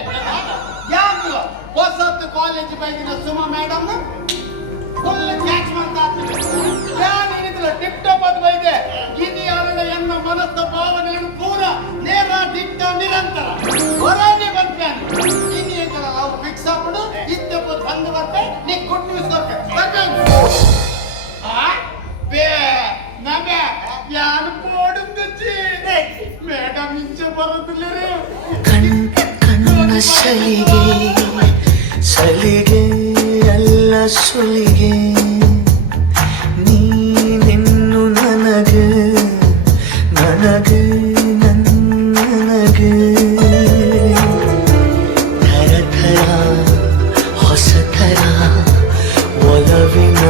ಯಾರು ಹೊಸತ್ತು ಕಾಲೇಜ್ ಬೈದಿನ ಸುಮಾ ಮೇಡಮ್ ಫುಲ್ ಕ್ಯಾಚ್ ಮಾಡ್ತಾ ಯಾನೇನಿದ್ರೆ ಟಿಪ್ ಟಾಪ್ ಅದು ಬೈದೆ ಇನ್ನು ಯಾರಿಲ್ಲ ಎನ್ನ ಮನಸ್ಸು ಭಾವನೆಗಳನ್ನು ಪೂರ ನೇರ ದಿಟ್ಟ ನಿರಂತರ ಹೊರಗೆ ಬಂದ್ಯಾನು ಇನ್ನು ಏನಿಲ್ಲ ಲವ್ ಫಿಕ್ಸ್ ಆಗ್ಬಿಡು ಇದ್ದಪ್ಪ ಬಂದು ಬರ್ತೆ ನೀ ಗುಡ್ ನ್ಯೂಸ್ ನಮಗೆ ಯಾರು ಪೋಡುಂದಚ್ಚಿ ಮೇಡಮ್ ಇಂಚ ಬರೋದಿಲ್ಲ ಕಣ್ಣ ಸಲಿಗೆ ಸಲಿಗೆ ಎಲ್ಲ ಸುಲಿಗೆ ನೀನೆನ್ನು ನನಗೆ ನನಗೆ ನನಗೆ ಥರ ಥರ ಹೊಸ ಥರ ಒಲವಿನ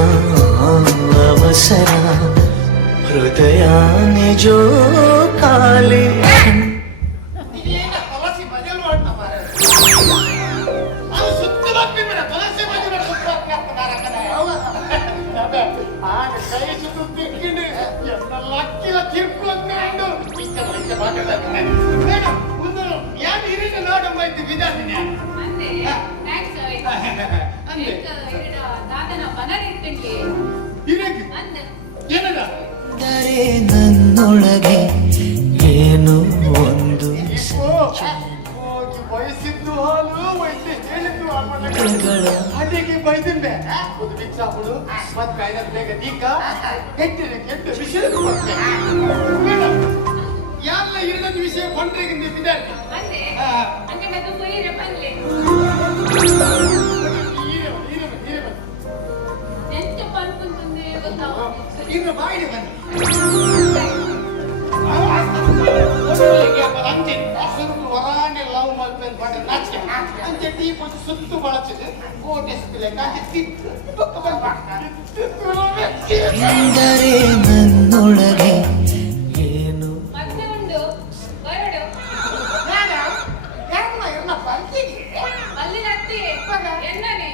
ಅವಸರ ಹೃದಯ ನಿಜೋ ಕಾಲಿ ತುಳಸಿ ಬದಲು ಮಾಡ್ತಾ ಅದು ಸುತ್ತ ಬರ್ತಿದ್ರೆ ತುಳಸಿ ಬದಲು ಕೈ ಸುತ್ತು ತಿಕ್ಕಿಂಡು ಎಲ್ಲ ಲಕ್ಕಿಲ ತಿರ್ಕೊಂಡು ಮೇಡಮ್ ಒಂದು ಯಾರು ಹಿರಿಯ ನೋಡಂಬೈತಿ ವಿಧಾನ ಅಂದೆ ಥ್ಯಾಂಕ್ಸ್ ಅಂದೆ ದಾದನ ಮನರಿ ಇಟ್ಟಂಗೆ ಹಿರಿಯ ಅಂದೆ ಏನದ ದರೆ ನನ್ನೊಳಗೆ ಏನು ಒಂದು ಹೋಗಿ ಬಯಸಿದ್ದು ಹಾಲು ವೈದ್ಯ ಹೇಳಿದ್ದು ಹಾಲು ಅದಕ್ಕೆ ಬೈದಿಂದೆ ಒಂದು ಮಿಕ್ಸ್ ಹಾಕೊಂಡು ಮತ್ತೆ ಐದತ್ತು ಬೇಗ ದೀಕ ಕೆಟ್ಟು ವಿಷಯ ಮೇಡಮ್ ಯಾರನ್ನ ಹಿರಿದ ದೀಪ ಸುತ್ತು ಬಳಸಿದೆ ಓಟಿಸ್ತಿಲ್ಲ ಕಾಗೆ ತಿತ್ತು ಬೊಕ್ಕ ಎಂದರೆ ನನ್ನೊಳಗೆ ಏನು ಮತ್ತೆ ಒಂದು ಬರಡು ಅಲ್ಲಿ ಹತ್ತಿ ಎನ್ನನೆ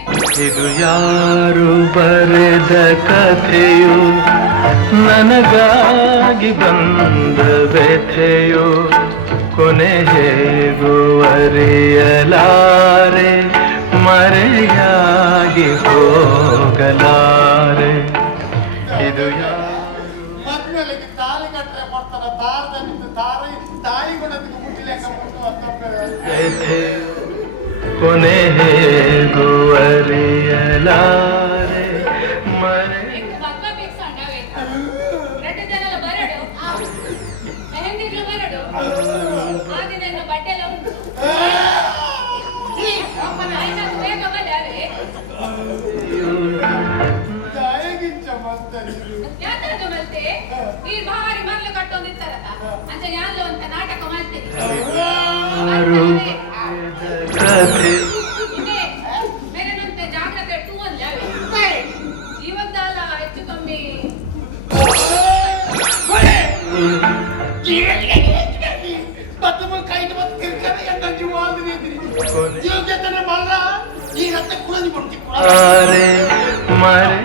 ಇದು ಯಾರು ಬರೆದ ಕಥೆಯು ನನಗಾಗಿ ಬಂದ ವ್ಯಥೆಯು ಕೊನೆ ಹೇಗೂ ಅರಿಯಲಾರೆ ಮರೆಯಾಗಿ ಹೋಗಲಾರೆ ಇದು ಮದ್ಮೇಲೆ ತಾಳಿ ಕಟ್ಟರೆ ಕೊಡ್ತಾರ ದಾರದಲ್ಲಿ ತಾಳಿ ಕೊಡೋದಕ್ಕೆ ಮುಟ್ಟಿಲೆಕ್ಕ ವ್ಯಥೆಯು ಕೊನೆ ಹೇಗೂ ಅರಿಯಲಾರೆ ಮರೆ ಇಂದು ಬಕ್ಕ ಬೇಕು ಸಣ್ಣವೇ ಎರಡು ಜನಲ ಬರಡು ಮೆಹಂದಿಗಳು ಬರಡು ಆ ದಿನ ಬಟ್ಟೆಲ್ಲ ಉಂಟು ಆಯ್ತು ಬೇಗ ಬರವೇ ದಯಗಿಂಚ ಮಸ್ತರಿ ಯಾತದು ಮತ್ತೆ ಈ ಭಾರಿ ಮರ್ಲು ಕಟ್ಟೊಂದಿತ್ತಾರಲ್ಲ ಅಂತ ಯಾವ್ದು ಅಂತ ನಾಟಕ ಮಾಡ್ತೀನಿ ಕಥೆ ಇದೆ ಮೇಲೆನಂತೆ ಜಾಗ್ರತೆ ಟೂ ಅಲ್ಲವೇ ಇವತ್ತಲ್ಲ ಹೆಚ್ಚು ಕಮ್ಮಿ ಆರೆ ಮರೆ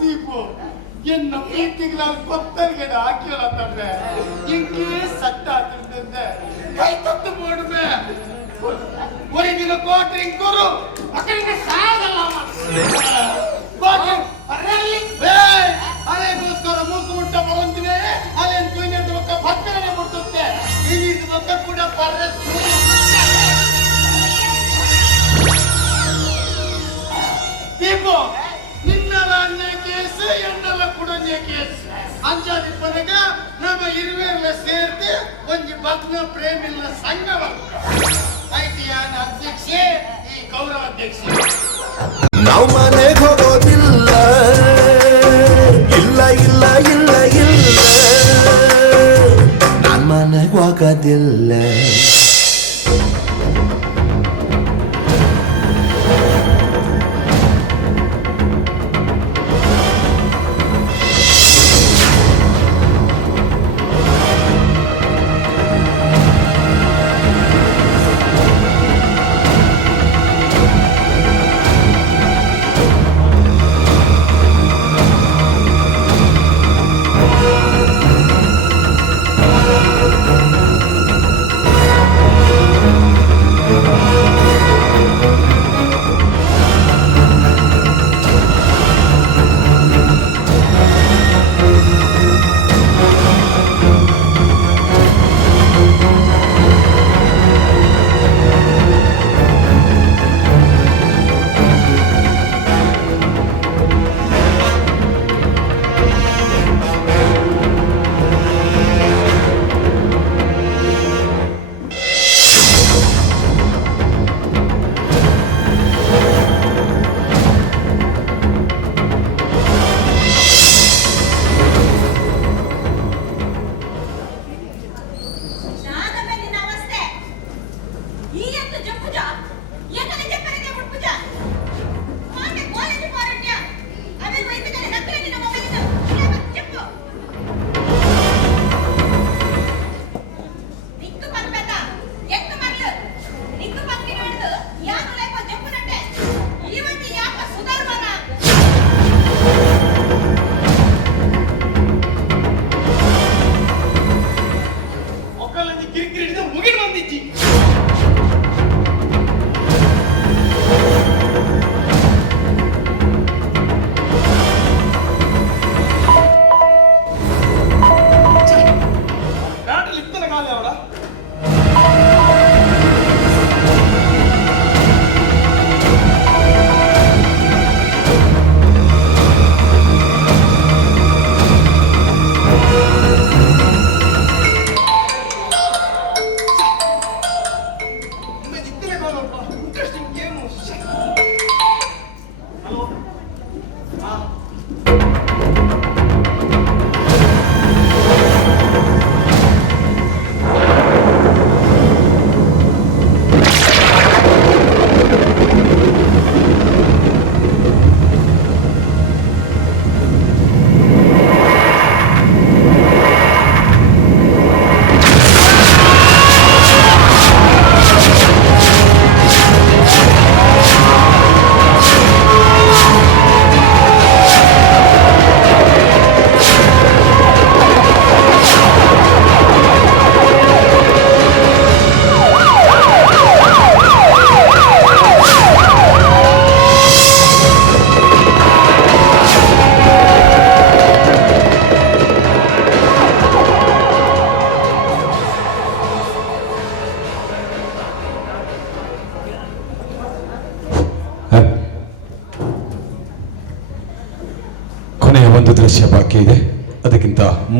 ದೀಪು ಎನ್ನ ಪ್ರೀತಿಗಳ ಕೊತ್ತಲ್ಗೆ ಹಾಕಿಲ್ಲ ತಂದೆ ಇಂಕೇ ಸಟ್ಟ ಹಾಕಿರ್ತಂದೆ ಕೈ ತತ್ತು போடுமே ஒரு கிலோ கோட்டை குரு அக்கறைங்க சாதಲ್ಲ ಅಲೆಗೋಸ್ಕರ ಮೂಕು ಮುಟ್ಟ ಬರಂತಿದೆ ಅಲೆನ್ ತುಯ್ನೆದ ಬಕ್ಕ ಭಕ್ಕನೆ ಮುಟ್ಟುತ್ತೆ ಈ ರೀತಿ ಬಕ್ಕ ಕೂಡ ಪರ್ರೆ ದೀಪು ನಿನ್ನಲ ಅನ್ಯ ಕೇಸು ಎನ್ನಲ ಕುಡನ್ಯ ಕೇಸು ಅಂಜಾದಿ ಪನಗ ನಮ್ಮ ಇರುವೆಲ್ಲ ಸೇರ್ತಿ ಒಂಜಿ ಭಗ್ನ ಪ್ರೇಮಿಲ್ಲ ಸಂಘವ ಐತಿಯಾನ ಅಧ್ಯಕ್ಷೆ ಈ ಗೌರವ ಅಧ್ಯಕ್ಷೆ ನಾವು ಮನೆಗೆ ಹೋಗೋದಿಲ್ಲ ಇಲ್ಲ ಇಲ್ಲ ಇಲ್ಲ ಇಲ್ಲ ನಾನು ಮನೆಗೆ ಹೋಗೋದಿಲ್ಲ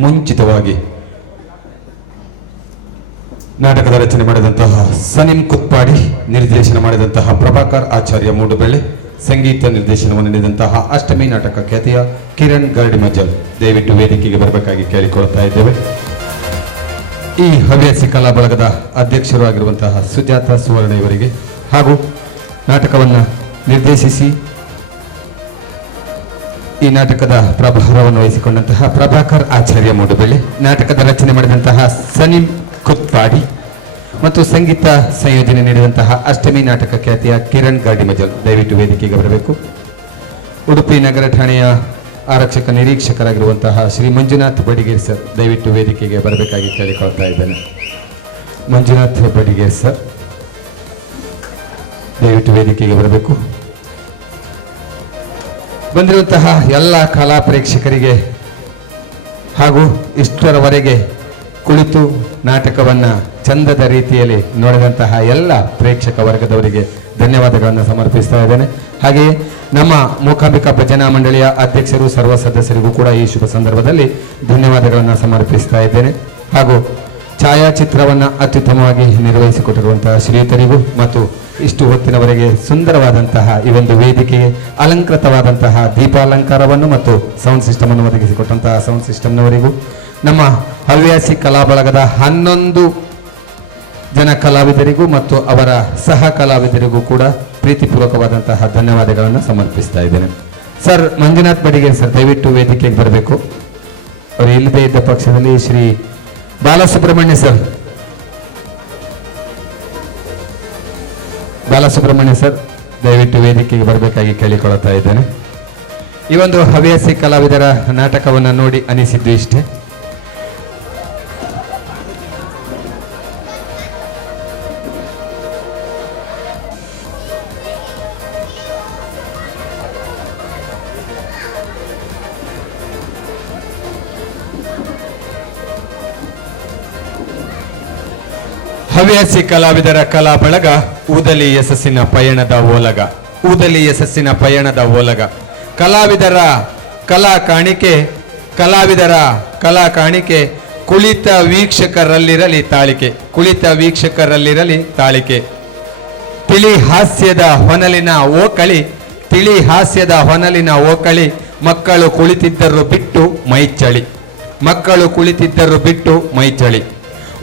ಮುಂಚಿತವಾಗಿ ನಾಟಕದ ರಚನೆ ಮಾಡಿದಂತಹ ಸನಿಂ ಕುತ್ಪಾಡಿ, ನಿರ್ದೇಶನ ಮಾಡಿದಂತಹ ಪ್ರಭಾಕರ್ ಆಚಾರ್ಯ ಮೂಡುಬೆಳ್ಳೆ, ಸಂಗೀತ ನಿರ್ದೇಶನವನ್ನು ನೀಡಿದಂತಹ ಅಷ್ಟಮಿ ನಾಟಕ ಖ್ಯಾತಿಯ ಕಿರಣ್ ಗರ್ಡಿಮಜ್ಜಲ್ ದಯವಿಟ್ಟು ವೇದಿಕೆಗೆ ಬರಬೇಕಾಗಿ ಕೇಳಿಕೊಳ್ತಾ ಇದ್ದೇವೆ. ಈ ಹವ್ಯಾಸಿ ಕಲಾ ಬಳಗದ ಅಧ್ಯಕ್ಷರು ಆಗಿರುವಂತಹ ಸುಜಾತ ಸುವರ್ಣ ಇವರಿಗೆ ಹಾಗೂ ನಾಟಕವನ್ನು ನಿರ್ದೇಶಿಸಿ ಈ ನಾಟಕದ ಪ್ರಭಾರವನ್ನು ವಹಿಸಿಕೊಂಡಂತಹ ಪ್ರಭಾಕರ್ ಆಚಾರ್ಯ ಮೂಡುಬೆಳ್ಳೆ, ನಾಟಕದ ರಚನೆ ಮಾಡಿದಂತಹ ಸನಿಂ ಕುತ್ಪಾಡಿ ಮತ್ತು ಸಂಗೀತ ಸಂಯೋಜನೆ ನೀಡಿದಂತಹ ಅಷ್ಟಮಿ ನಾಟಕ ಖ್ಯಾತಿಯ ಕಿರಣ್ ಗಾಡಿಮಜಲ್ ದಯವಿಟ್ಟು ವೇದಿಕೆಗೆ ಬರಬೇಕು. ಉಡುಪಿ ನಗರ ಠಾಣೆಯ ಆರಕ್ಷಕ ನಿರೀಕ್ಷಕರಾಗಿರುವಂತಹ ಶ್ರೀ ಮಂಜುನಾಥ್ ಬಡಿಗೇರ್ ಸರ್ ದಯವಿಟ್ಟು ವೇದಿಕೆಗೆ ಬರಬೇಕಾಗಿ ಕೇಳಿಕೊಳ್ತಾ ಇದ್ದೇನೆ. ಮಂಜುನಾಥ್ ಬಡಿಗೇರ್ ಸರ್ ದಯವಿಟ್ಟು ವೇದಿಕೆಗೆ ಬರಬೇಕು. ಬಂದಿರುವಂತಹ ಎಲ್ಲ ಕಲಾ ಪ್ರೇಕ್ಷಕರಿಗೆ ಹಾಗೂ ಇಷ್ಟರವರೆಗೆ ಕುಳಿತು ನಾಟಕವನ್ನ ಚಂದದ ರೀತಿಯಲ್ಲಿ ನೋಡಿದಂತಹ ಎಲ್ಲ ಪ್ರೇಕ್ಷಕ ವರ್ಗದವರಿಗೆ ಧನ್ಯವಾದಗಳನ್ನು ಸಮರ್ಪಿಸ್ತಾ ಇದ್ದೇನೆ. ಹಾಗೆಯೇ ನಮ್ಮ ಮೂಕಾಂಬಿಕಾ ಭಜನಾ ಮಂಡಳಿಯ ಅಧ್ಯಕ್ಷರು ಸರ್ವ ಸದಸ್ಯರಿಗೂ ಕೂಡ ಈ ಶುಭ ಸಂದರ್ಭದಲ್ಲಿ ಧನ್ಯವಾದಗಳನ್ನು ಸಮರ್ಪಿಸ್ತಾ ಇದ್ದೇನೆ. ಹಾಗೂ ಛಾಯಾಚಿತ್ರವನ್ನು ಅತ್ಯುತ್ತಮವಾಗಿ ನಿರ್ವಹಿಸಿಕೊಟ್ಟಿರುವಂತಹ ಶ್ರೀಯುತರಿಗೂ ಮತ್ತು ಇಷ್ಟು ಹೊತ್ತಿನವರೆಗೆ ಸುಂದರವಾದಂತಹ ಈ ಒಂದು ವೇದಿಕೆಗೆ ಅಲಂಕೃತವಾದಂತಹ ದೀಪಾಲಂಕಾರವನ್ನು ಮತ್ತು ಸೌಂಡ್ ಸಿಸ್ಟಮ್ ಅನ್ನು ಒದಗಿಸಿಕೊಟ್ಟಂತಹ ಸೌಂಡ್ ಸಿಸ್ಟಮ್ನವರಿಗೂ, ನಮ್ಮ ಹವ್ಯಾಸಿ ಕಲಾ ಬಳಗದ 11 ಜನ ಕಲಾವಿದರಿಗೂ ಮತ್ತು ಅವರ ಸಹ ಕಲಾವಿದರಿಗೂ ಕೂಡ ಪ್ರೀತಿಪೂರ್ವಕವಾದಂತಹ ಧನ್ಯವಾದಗಳನ್ನು ಸಮರ್ಪಿಸ್ತಾ ಇದ್ದೇನೆ. ಸರ್ ಮಂಜುನಾಥ್ ಬಡಿಗೇರ್ ಸರ್ ದಯವಿಟ್ಟು ವೇದಿಕೆಗೆ ಬರಬೇಕು. ಅವರು ಇಲ್ಲದೇ ಇದ್ದ ಪಕ್ಷದಲ್ಲಿ ಶ್ರೀ ಬಾಲಸುಬ್ರಹ್ಮಣ್ಯ ಸರ್ ದಯವಿಟ್ಟು ವೇದಿಕೆಗೆ ಬರಬೇಕಾಗಿ ಕೇಳಿಕೊಳ್ಳುತ್ತಾ ಇದ್ದೇನೆ. ಈ ಒಂದು ಹವ್ಯಾಸಿ ಕಲಾವಿದರ ನಾಟಕವನ್ನು ನೋಡಿ ಅನಿಸಿದ್ದು ಇಷ್ಟೇ. ಹವ್ಯಾಸಿ ಕಲಾವಿದರ ಕಲಾ ಬಳಗ ಊದಲಿ ಯಶಸ್ಸಿನ ಪಯಣದ ಓಲಗ. ಕಲಾವಿದರ ಕಲಾ ಕಾಣಿಕೆ ಕುಳಿತ ವೀಕ್ಷಕರಲ್ಲಿರಲಿ ತಾಳಿಕೆ. ತಿಳಿ ಹಾಸ್ಯದ ಹೊನಲಿನ ಓಕಳಿ ಮಕ್ಕಳು ಕುಳಿತಿದ್ದರು ಬಿಟ್ಟು ಮೈಚಳಿ.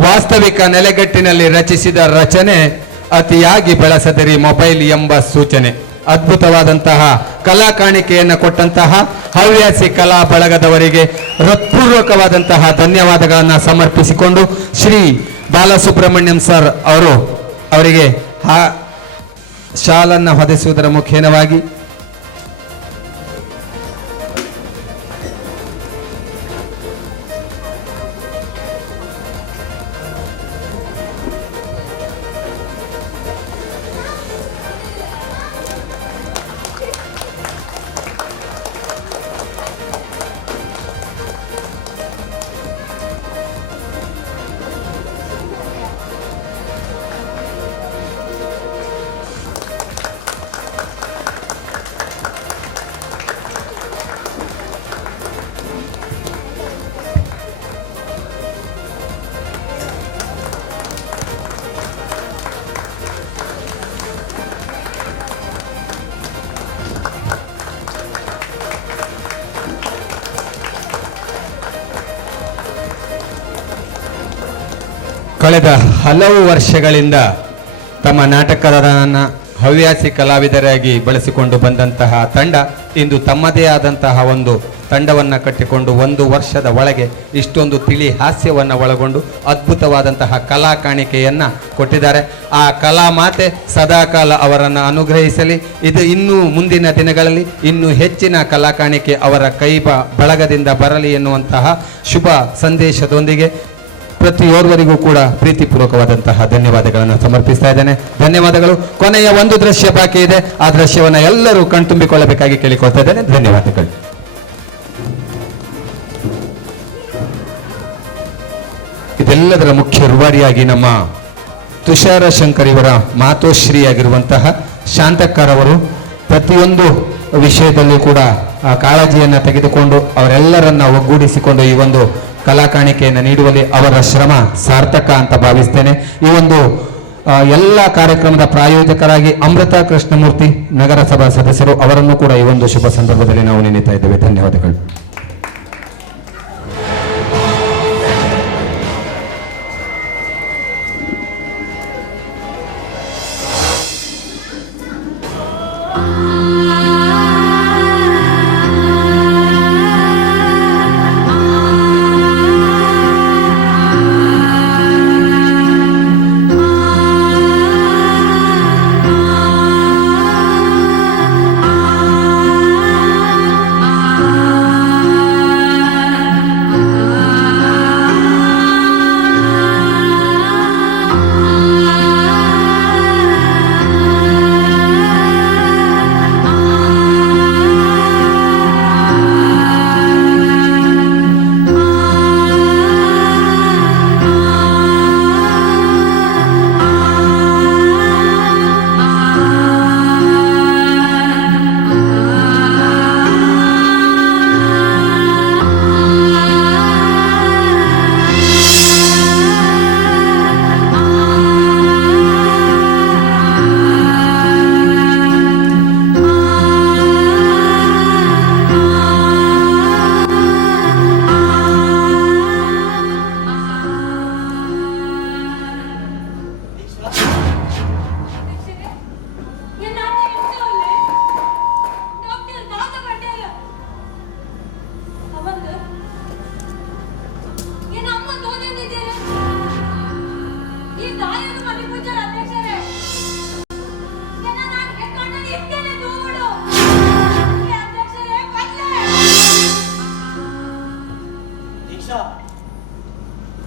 ವಾಸ್ತವಿಕ ನೆಲೆಗಟ್ಟಿನಲ್ಲಿ ರಚಿಸಿದ ರಚನೆ ಅತಿಯಾಗಿ ಬೆಳೆಸದಿರಿ ಮೊಬೈಲ್ ಎಂಬ ಸೂಚನೆ. ಅದ್ಭುತವಾದಂತಹ ಕಲಾ ಕಾಣಿಕೆಯನ್ನು ಕೊಟ್ಟಂತಹ ಹವ್ಯಾಸಿ ಕಲಾ ಬಳಗದವರಿಗೆ ಹೃತ್ಪೂರ್ವಕವಾದಂತಹ ಧನ್ಯವಾದಗಳನ್ನು ಸಮರ್ಪಿಸಿಕೊಂಡು ಶ್ರೀ ಬಾಲಸುಬ್ರಹ್ಮಣ್ಯಂ ಸರ್ ಅವರಿಗೆ ಶಾಲನ್ನು ಹೊದಿಸುವುದರ ಮುಖೇನವಾಗಿ ಕಳೆದ ಹಲವು ವರ್ಷಗಳಿಂದ ತಮ್ಮ ನಾಟಕವನ್ನು ಹವ್ಯಾಸಿ ಕಲಾವಿದರಾಗಿ ಬಳಸಿಕೊಂಡು ಬಂದಂತಹ ತಂಡ ಇಂದು ತಮ್ಮದೇ ಆದಂತಹ ಒಂದು ತಂಡವನ್ನು ಕಟ್ಟಿಕೊಂಡು 1 ವರ್ಷದ ಒಳಗೆ ಇಷ್ಟೊಂದು ತಿಳಿ ಹಾಸ್ಯವನ್ನು ಒಳಗೊಂಡು ಅದ್ಭುತವಾದಂತಹ ಕಲಾ ಕಾಣಿಕೆಯನ್ನು ಕೊಟ್ಟಿದ್ದಾರೆ. ಆ ಕಲಾ ಮಾತೆ ಸದಾಕಾಲ ಅವರನ್ನು ಅನುಗ್ರಹಿಸಲಿ. ಇದು ಇನ್ನೂ ಮುಂದಿನ ದಿನಗಳಲ್ಲಿ ಇನ್ನೂ ಹೆಚ್ಚಿನ ಕಲಾ ಕಾಣಿಕೆ ಅವರ ಬಳಗದಿಂದ ಬರಲಿ ಎನ್ನುವಂತಹ ಶುಭ ಸಂದೇಶದೊಂದಿಗೆ ಪ್ರತಿಯೋರ್ವರಿಗೂ ಕೂಡ ಪ್ರೀತಿಪೂರ್ವಕವಾದಂತಹ ಧನ್ಯವಾದಗಳನ್ನು ಸಮರ್ಪಿಸ್ತಾ ಇದ್ದೇನೆ. ಧನ್ಯವಾದಗಳು. ಕೊನೆಯ ಒಂದು ದೃಶ್ಯ ಬಾಕಿ ಇದೆ, ಆ ದೃಶ್ಯವನ್ನು ಎಲ್ಲರೂ ಕಣ್ತುಂಬಿಕೊಳ್ಳಬೇಕಾಗಿ ಕೇಳಿಕೊಳ್ತಾ ಇದ್ದೇನೆ. ಧನ್ಯವಾದಗಳು. ಇದೆಲ್ಲದರ ಮುಖ್ಯ ರೂವಾರಿಯಾಗಿ ನಮ್ಮ ತುಷಾರ ಶಂಕರ್ ಇವರ ಮಾತೋಶ್ರೀಯಾಗಿರುವಂತಹ ಶಾಂತಕ್ಕರ್ ಅವರು ಪ್ರತಿಯೊಂದು ವಿಷಯದಲ್ಲಿ ಕೂಡ ಕಾಳಜಿಯನ್ನು ತೆಗೆದುಕೊಂಡು ಅವರೆಲ್ಲರನ್ನ ಒಗ್ಗೂಡಿಸಿಕೊಂಡು ಈ ಒಂದು ಕಲಾ ಕಾಣಿಕೆಯನ್ನು ನೀಡುವಲ್ಲಿ ಅವರ ಶ್ರಮ ಸಾರ್ಥಕ ಅಂತ ಭಾವಿಸ್ತೇನೆ. ಈ ಒಂದು ಎಲ್ಲ ಕಾರ್ಯಕ್ರಮದ ಪ್ರಾಯೋಜಕರಾಗಿ ಅಮೃತ ಕೃಷ್ಣಮೂರ್ತಿ ನಗರಸಭಾ ಸದಸ್ಯರು ಅವರನ್ನು ಕೂಡ ಈ ಒಂದು ಶುಭ ಸಂದರ್ಭದಲ್ಲಿ ನಾವು ನೆನೀತಾ ಇದ್ದೇವೆ. ಧನ್ಯವಾದಗಳು.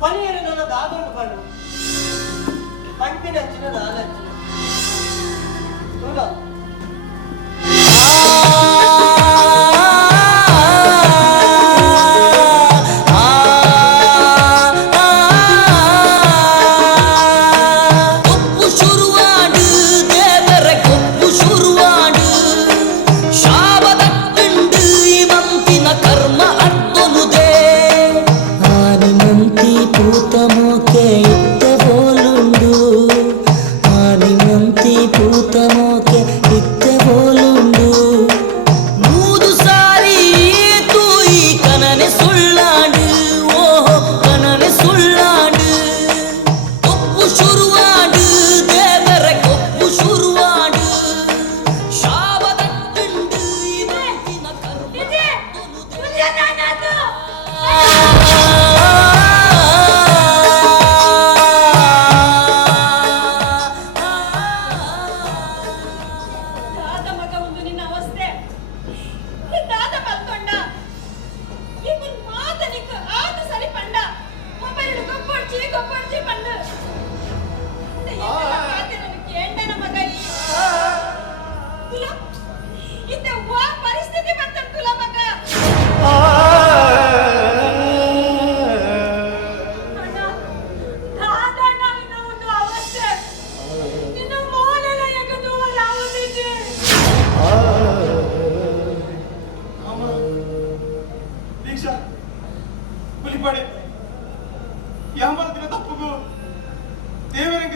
ಪನಿಯರು ನನ್ನ ದಾದೊಂಡು ಬಣ್ಣ ಪಂಪಿನ ಹಚ್ಚಿನ ನಾಲಚ್ಚಿನ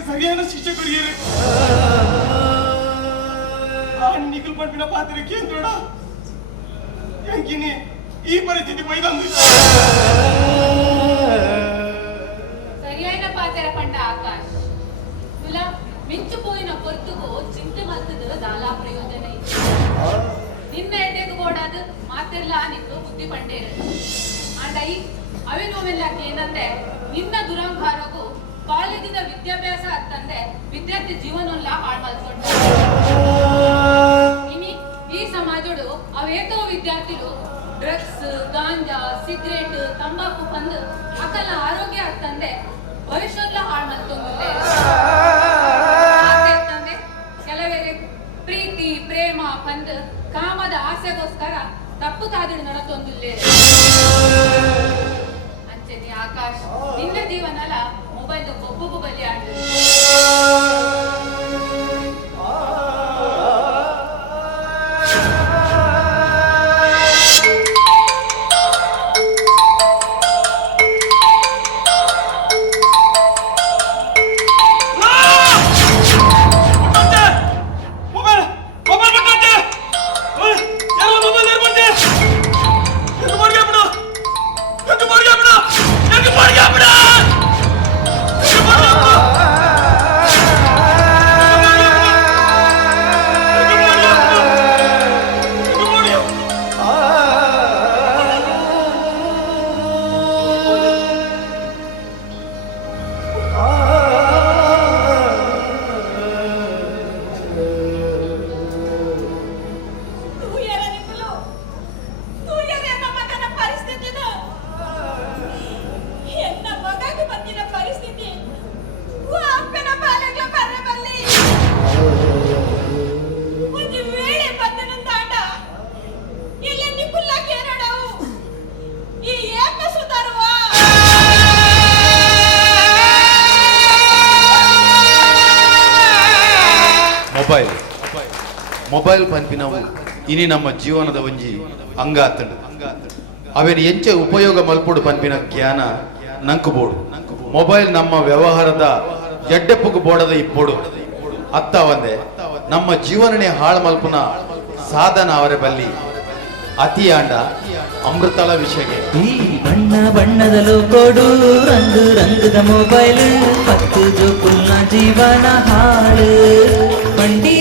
ಸರಿಯಾದ ಶಿಕ್ಷೆ ಕೊಡಿಯರೆ ನಿಖಿಲ್ ಪಂಪಿನ ಪಾತ್ರ ಕೇಂದ್ರೋಡ ಎಂಕಿನಿ ಈ ಪರಿಸ್ಥಿತಿ ಮೈದಂದು ಸರಿಯಾದ ಪಾತ್ರ ಪಂಡ ಆಕಾಶ್ ತುಲ ಮಿಂಚುಪೋಯಿನ ಪೊರ್ತುಗು ಚಿಂತೆ ಮಲ್ತದ ದಾಲಾ ಪ್ರಯೋಜನ ನಿನ್ನ ಎಡೆಗೆ ಓಡಾದ ಮಾತೆಲ್ಲ ನಿಂತು ಬುದ್ಧಿ ಪಂಡೇರು ಅಂಡೈ ಅವಿನೋವೆಲ್ಲಕ್ಕೆ ಏನಂದ್ರೆ ನಿನ್ನ ದುರಂಕಾರಗೂ ಕಾಲೇಜಿನ ವಿದ್ಯಾಭ್ಯಾಸ ಅಂತಂದ್ರೆ ವಿದ್ಯಾರ್ಥಿ ಜೀವನಲ್ಲ ಹಾಳು ಮಾಡ್ಕೊಂಡ ಇನಿ ಈ ಸಮಾಜಡು ಅವೇತೋ ವಿದ್ಯಾರ್ಥಿಗಳು ಡ್ರಗ್ಸ್ ಗಾಂಜಾ ಸಿಗರೇಟ್ ತಂಬಾಕು ಬಂದು ಅಕಲ ಆರೋಗ್ಯ ಅಂತಂದೆ ಭವಿಷ್ಯಲ್ಲ ಹಾಳು ಮಾಡ್ಕೊಂಡ್ರೆ ಕೆಲವೇ ಪ್ರೀತಿ ಪ್ರೇಮ ಬಂದು ಕಾಮದ ಆಸೆಗೋಸ್ಕರ ತಪ್ಪು ಕಾದಿಡು ನಡತೊಂದಿಲ್ಲೇ ಅಂಚೆನಿ ಆಕಾಶ್ ನಿನ್ನ ಜೀವನಲ್ಲ ಮೊಬೈಲ್ ಒಬ್ಬೊಬ್ಬ ಬಲಿ ಆಡು ಮೊಬೈಲ್ ಪನ್ಪಿನವು ಇನಿ ನಮ್ಮ ಜೀವನದ ಒಂಜಿ ಅಂಗಾತಂಡು ಅವೇನು ಎಂಚೆ ಉಪಯೋಗ ಮಲ್ಪುಡು ಪನ್ಪಿನ ಜ್ಞಾನ ನಂಕುಬೋಡು ಮೊಬೈಲ್ ನಮ್ಮ ವ್ಯವಹಾರದ ಎಡ್ಡೆಪ್ಪುಗು ಬೋಡದ ಇಪ್ಪೋಡು ಅತ್ತ ಒಂದೇ ನಮ್ಮ ಜೀವನನೇ ಹಾಳು ಮಲ್ಪುನ ಸಾಧನ ಅವರ ಬಲ್ಲಿ ಅತಿಯಾಂಡ ಅಮೃತಳ ವಿಷಯಕ್ಕೆ ಈ ಬಣ್ಣ ಬಣ್ಣದ ಲೋಕೋಡು ರಂಗು ರಂಗದ ಮೊಬೈಲ್ ಪತ್ತು ಜೋಕುಲ್ನ ಜೀವನ ಹಾಳು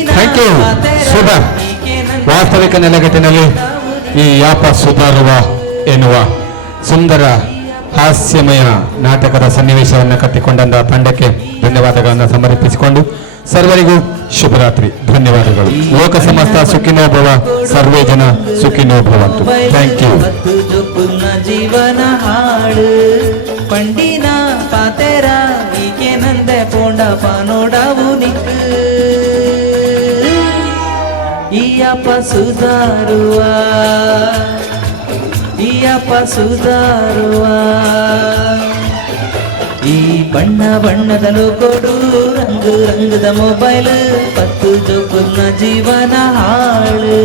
ಥ್ಯಾಂಕ್ ಯು ಸೂಪರ್. ವಾಸ್ತವಿಕ ನೆಲೆಗಟ್ಟಿನಲ್ಲಿ ಈ ಯಾಪ ಸುಧಾರುವ ಎನ್ನುವ ಸುಂದರ ಹಾಸ್ಯಮಯ ನಾಟಕದ ಸನ್ನಿವೇಶವನ್ನು ಕಟ್ಟಿಕೊಂಡಂತಹ ತಂಡಕ್ಕೆ ಧನ್ಯವಾದಗಳನ್ನು ಸಮರ್ಪಿಸಿಕೊಂಡು ಸರ್ವರಿಗೂ ಶುಭರಾತ್ರಿ. ಧನ್ಯವಾದಗಳು. ಲೋಕ ಸಮಸ್ತ ಸುಖಿನೋ ಭವ, ಸರ್ವೇ ಜನ ಸುಖಿನೋ ಭವಂತು. Thank you. ಪತ್ತು ಜೋಕುಲ್ನ ಜೀವನ ಹಾಳು ಪಂಡಿನ ಪಾತೆರ ಈಕೆ ನಂದೆ ಪೋಂಡ ಪಾನೋಡವು ನಿಕ್ಕು ಈಯಪ್ಪ ಸುಧಾರುವ ಈ ಬಣ್ಣ ಬಣ್ಣದ ಲೋಕೋಡು ರಂಗು ರಂಗದ ಮೊಬೈಲ್ ಪತ್ತು ಜೋಕುಲ್ನ ಜೀವನ ಹಾಳು